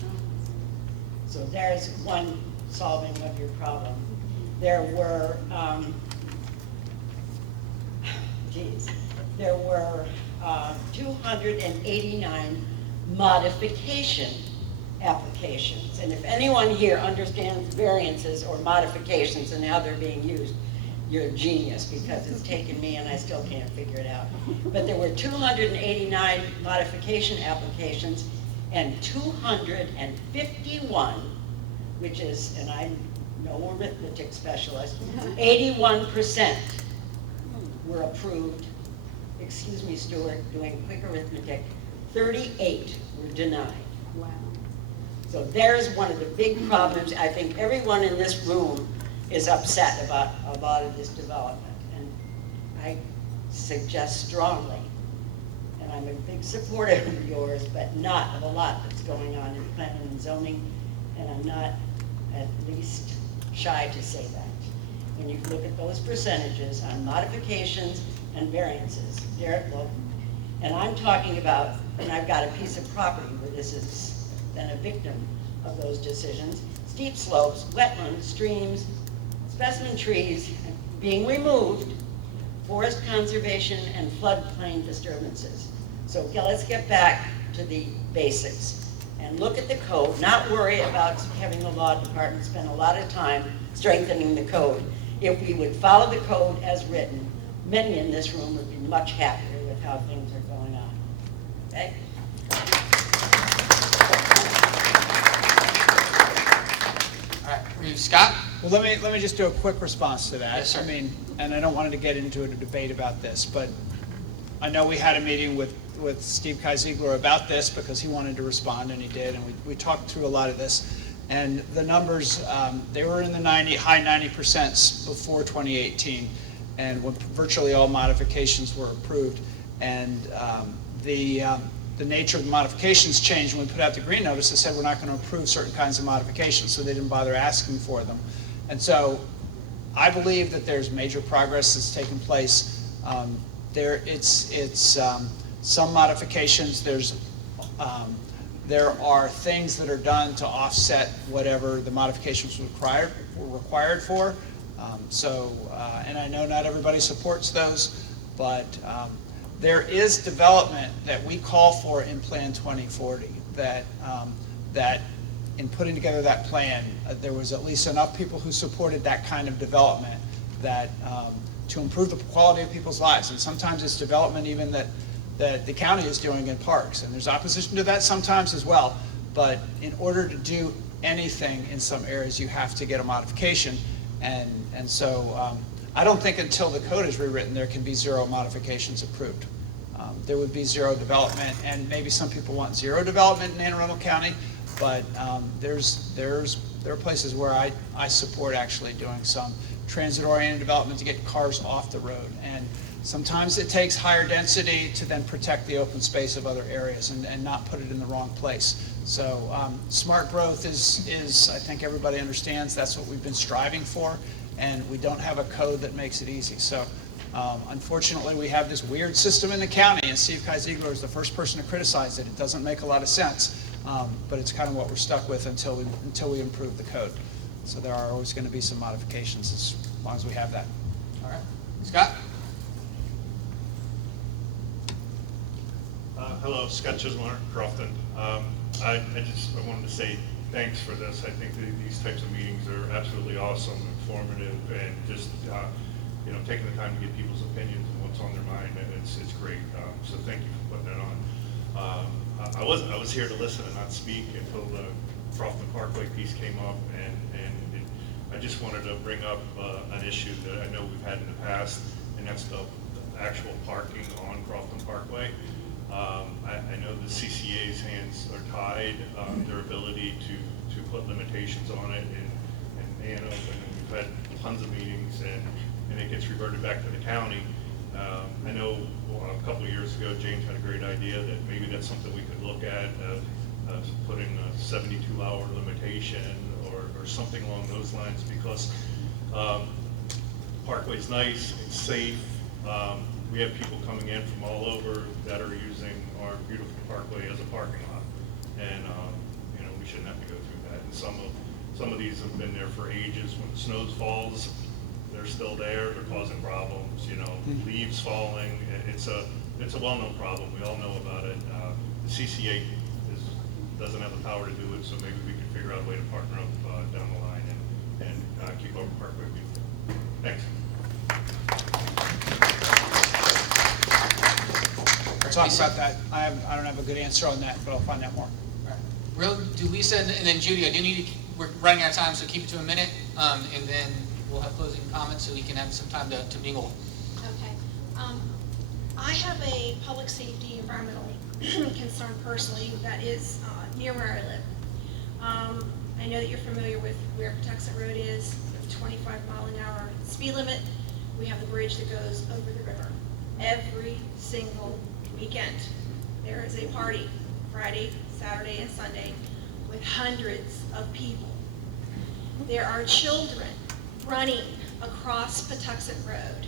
So there's one solving of your problem. There were, there were 289 modification applications. And if anyone here understands variances or modifications and how they're being used, you're a genius, because it's taken me and I still can't figure it out. But there were 289 modification applications and 251, which is, and I'm no arithmetic specialist, 81% were approved. Excuse me, Stuart, doing quick arithmetic. 38 were denied. Wow. So there's one of the big problems. I think everyone in this room is upset about a lot of this development. And I suggest strongly, and I'm a big supporter of yours, but not of a lot that's going on in planning and zoning, and I'm not at least shy to say that. When you look at those percentages on modifications and variances, Derek, look, and I'm talking about, and I've got a piece of property where this has been a victim of those decisions, steep slopes, wetlands, streams, specimen trees being removed, forest conservation, and floodplain disturbances. So let's get back to the basics and look at the code, not worry about having the law department spend a lot of time strengthening the code. If we would follow the code as written, many in this room would be much happier with how things are going on. Okay? All right, Scott? Well, let me just do a quick response to that. Yes, sir. I mean, and I don't want to get into a debate about this, but I know we had a meeting with Steve Ziegler about this because he wanted to respond, and he did, and we talked through a lot of this. And the numbers, they were in the high 90% before 2018, and when virtually all modifications were approved. And the nature of the modifications changed when we put out the green notice. They said we're not going to approve certain kinds of modifications, so they didn't bother asking for them. And so I believe that there's major progress that's taken place. Some modifications, there are things that are done to offset whatever the modifications were required for. And I know not everybody supports those, but there is development that we call for in Plan 2040 that in putting together that plan, there was at least enough people who supported that kind of development that to improve the quality of people's lives. And sometimes it's development even that the county is doing in parks, and there's opposition to that sometimes as well. But in order to do anything in some areas, you have to get a modification, and so I don't think until the code is rewritten there can be zero modifications approved. There would be zero development, and maybe some people want zero development in Anne Arundel County, But there are places where I support actually doing some transit-oriented development to get cars off the road. And sometimes it takes higher density to then protect the open space of other areas and not put it in the wrong place. So smart growth is, I think everybody understands, that's what we've been striving for, and we don't have a code that makes it easy. So unfortunately, we have this weird system in the county, and Steve Kaisigler is the first person to criticize it. It doesn't make a lot of sense, but it's kind of what we're stuck with until we improve the code. So there are always going to be some modifications as long as we have that. All right. Scott? Hello, Scott Chisholm, Crofton. I wanted to say thanks for this. I think these types of meetings are absolutely awesome, informative, and just taking the time to get people's opinions and what's on their mind. And it's great. So thank you for putting that on. I was here to listen and not speak until the Crofton Parkway piece came up, and I just wanted to bring up an issue that I know we've had in the past, and that's the actual parking on Crofton Parkway. I know the CCA's hands are tied, their ability to put limitations on it, and we've had tons of meetings, and it gets reverted back to the county. I know a couple of years ago, James had a great idea that maybe that's something we could look at, putting a 72-hour limitation or something along those lines, because Parkway's nice, it's safe. We have people coming in from all over that are using our beautiful parkway as a parking lot, and we shouldn't have to go through that. And some of these have been there for ages. When the snow falls, they're still there. They're causing problems. Leaves falling. It's a well-known problem. We all know about it. The CCA doesn't have the power to do it, so maybe we can figure out a way to partner up down the line and keep our parkway beautiful. Thanks. Talk about that. I don't have a good answer on that, but I'll find out more. Real, do Lisa and then Judy, I do need to, we're running out of time, so keep it to a minute, and then we'll have closing comments so we can have some time to mingle. Okay. I have a public safety environmental concern personally that is near where I live. I know that you're familiar with where Patuxent Road is, with 25-mile-an-hour speed limit. We have the bridge that goes over the river. Every single weekend, there is a party, Friday, Saturday, and Sunday, with hundreds of people. There are children running across Patuxent Road.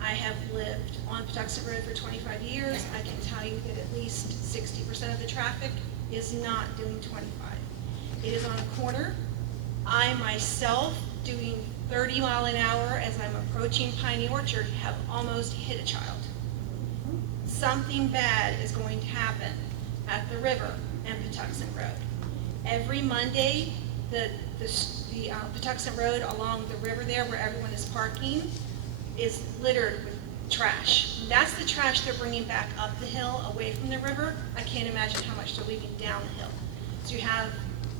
I have lived on Patuxent Road for 25 years. I can tell you that at least 60% of the traffic is not doing 25. It is on a corner. I myself, doing 30 mile an hour as I'm approaching Piney Orchard, have almost hit a child. Something bad is going to happen at the river and Patuxent Road. Every Monday, the Patuxent Road along the river there where everyone is parking is littered with trash. That's the trash they're bringing back up the hill away from the river. I can't imagine how much they're leaving down the hill. So you have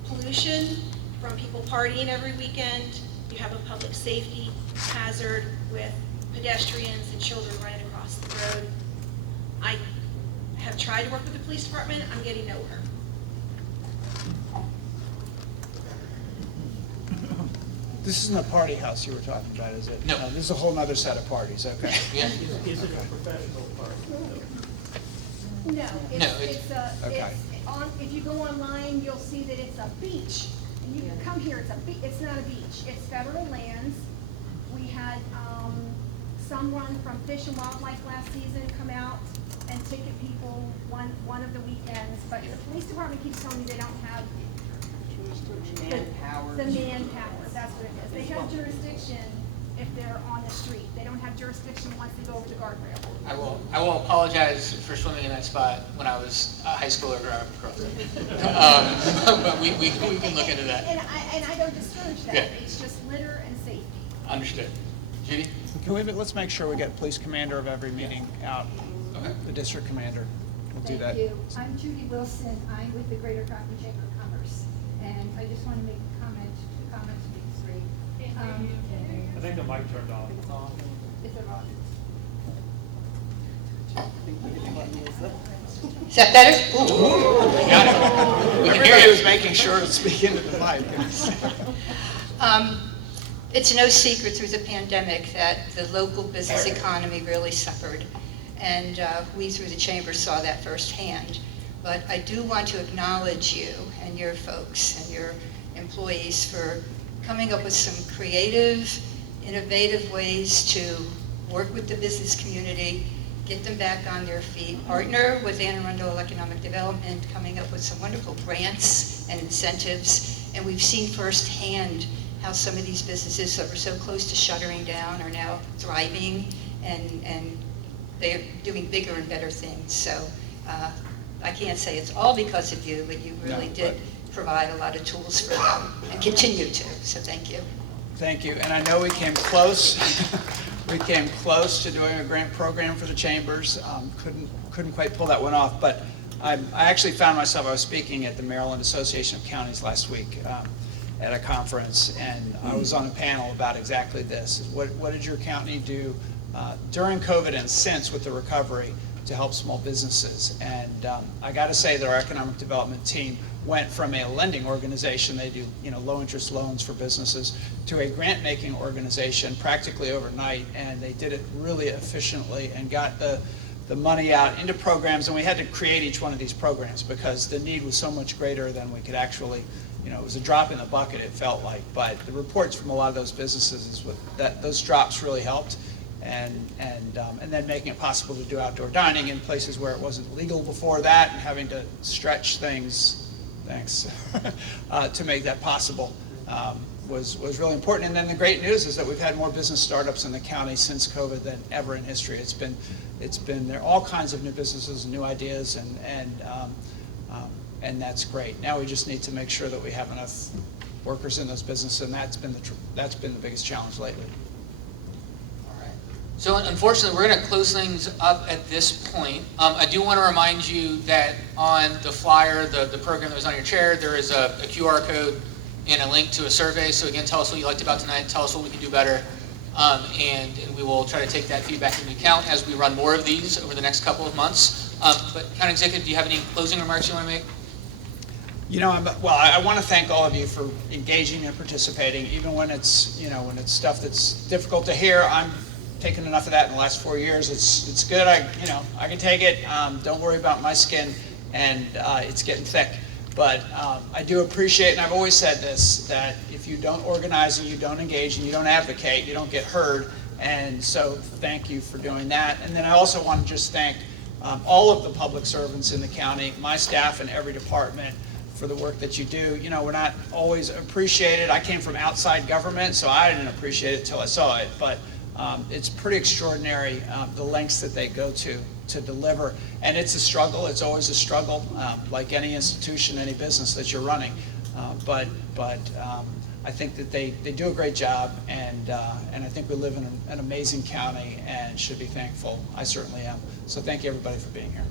pollution from people partying every weekend. You have a public safety hazard with pedestrians and children running across the road. I have tried to work with the police department. I'm getting nowhere. This isn't a party house you were talking about, is it? No. This is a whole other set of parties, okay. Yeah. Is it a professional park? No, it's- it's okay. if you go online, you'll see that it's a beach. And you can come here, it's not a beach, it's federal lands. We had, someone from Fish and Wildlife last season come out and ticket people one of the weekends, but the police department keeps telling me they don't have the manpower, that's what it is. They have jurisdiction if they're on the street. They don't have jurisdiction once they go over the guardrail. I will apologize for swimming in that spot when I was a high schooler driving across. But we can look into that. And I don't discourage that. Yeah. It's just litter and safety. Understood. Judy? Let's make sure we get police commander of every meeting out, the district commander. We'll do that. Thank you. I'm Judy Wilson. I'm with the Greater Crofton Chamber of Commerce. And I just want to make a comment, two comments, maybe three. I think the mic turned off. Is it on? Is that better? got it. We can hear Everybody you. was making sure to speak into the mic. It's no secret through the pandemic that the local business economy really suffered, and we through the chamber saw that firsthand. But I do want to acknowledge you and your folks and your employees for coming up with some creative, innovative ways to work with the business community, get them back on their feet, partner with Arundel Economic Development, coming up with some wonderful grants and incentives. And we've seen firsthand how some of these businesses that were so close to shuttering down are now thriving, and they're doing bigger and better things. So I can't say it's all because of you, but you really did provide a lot of tools for them and continue to. So thank you. Thank you. And I know we came close. We came close to doing a grant program for the chambers. Couldn't quite pull that one off, but I actually found myself, I was speaking at the Maryland Association of Counties last week at a conference, and I was on a panel about exactly this. What did your county do during COVID and since with the recovery to help small businesses? And I got to say that our economic development team went from a lending organization, they do low interest loans for businesses, to a grant making organization practically overnight, and they did it really efficiently and got the money out into programs. And we had to create each one of these programs because the need was so much greater than we could actually, it was a drop in the bucket, it felt like. But the reports from a lot of those businesses is that those drops really helped, and then making it possible to do outdoor dining in places where it wasn't legal before that, and having to stretch things, to make that possible was really important. And then the great news is that we've had more business startups in the county since COVID than ever in history. There are all kinds of new businesses and new ideas, and that's great. Now we just need to make sure that we have enough workers in those businesses, and that's been the biggest challenge lately. So unfortunately, we're going to close things up at this point. I do want to remind you that on the flyer, the program that was on your chair, there is a QR code and a link to a survey. So again, tell us what you liked about tonight, tell us what we can do better, and we will try to take that feedback into account as we run more of these over the next couple of months. But County Executive, do you have any closing remarks you want to make? I want to thank all of you for engaging and participating, even when it's stuff that's difficult to hear. I'm taken enough of that in the last 4 years. It's good. I can take it. Don't worry about my skin, and it's getting thick. But I do appreciate, and I've always said this, that if you don't organize and you don't engage and you don't advocate, you don't get heard. And so thank you for doing that. And then I also want to just thank all of the public servants in the county, my staff in every department, for the work that you do. We're not always appreciated. I came from outside government, so I didn't appreciate it until I saw it. But it's pretty extraordinary, the lengths that they go to deliver. And it's a struggle. It's always a struggle, like any institution, any business that you're running. But I think that they do a great job, and I think we live in an amazing county and should be thankful. I certainly am. So thank you, everybody, for being here.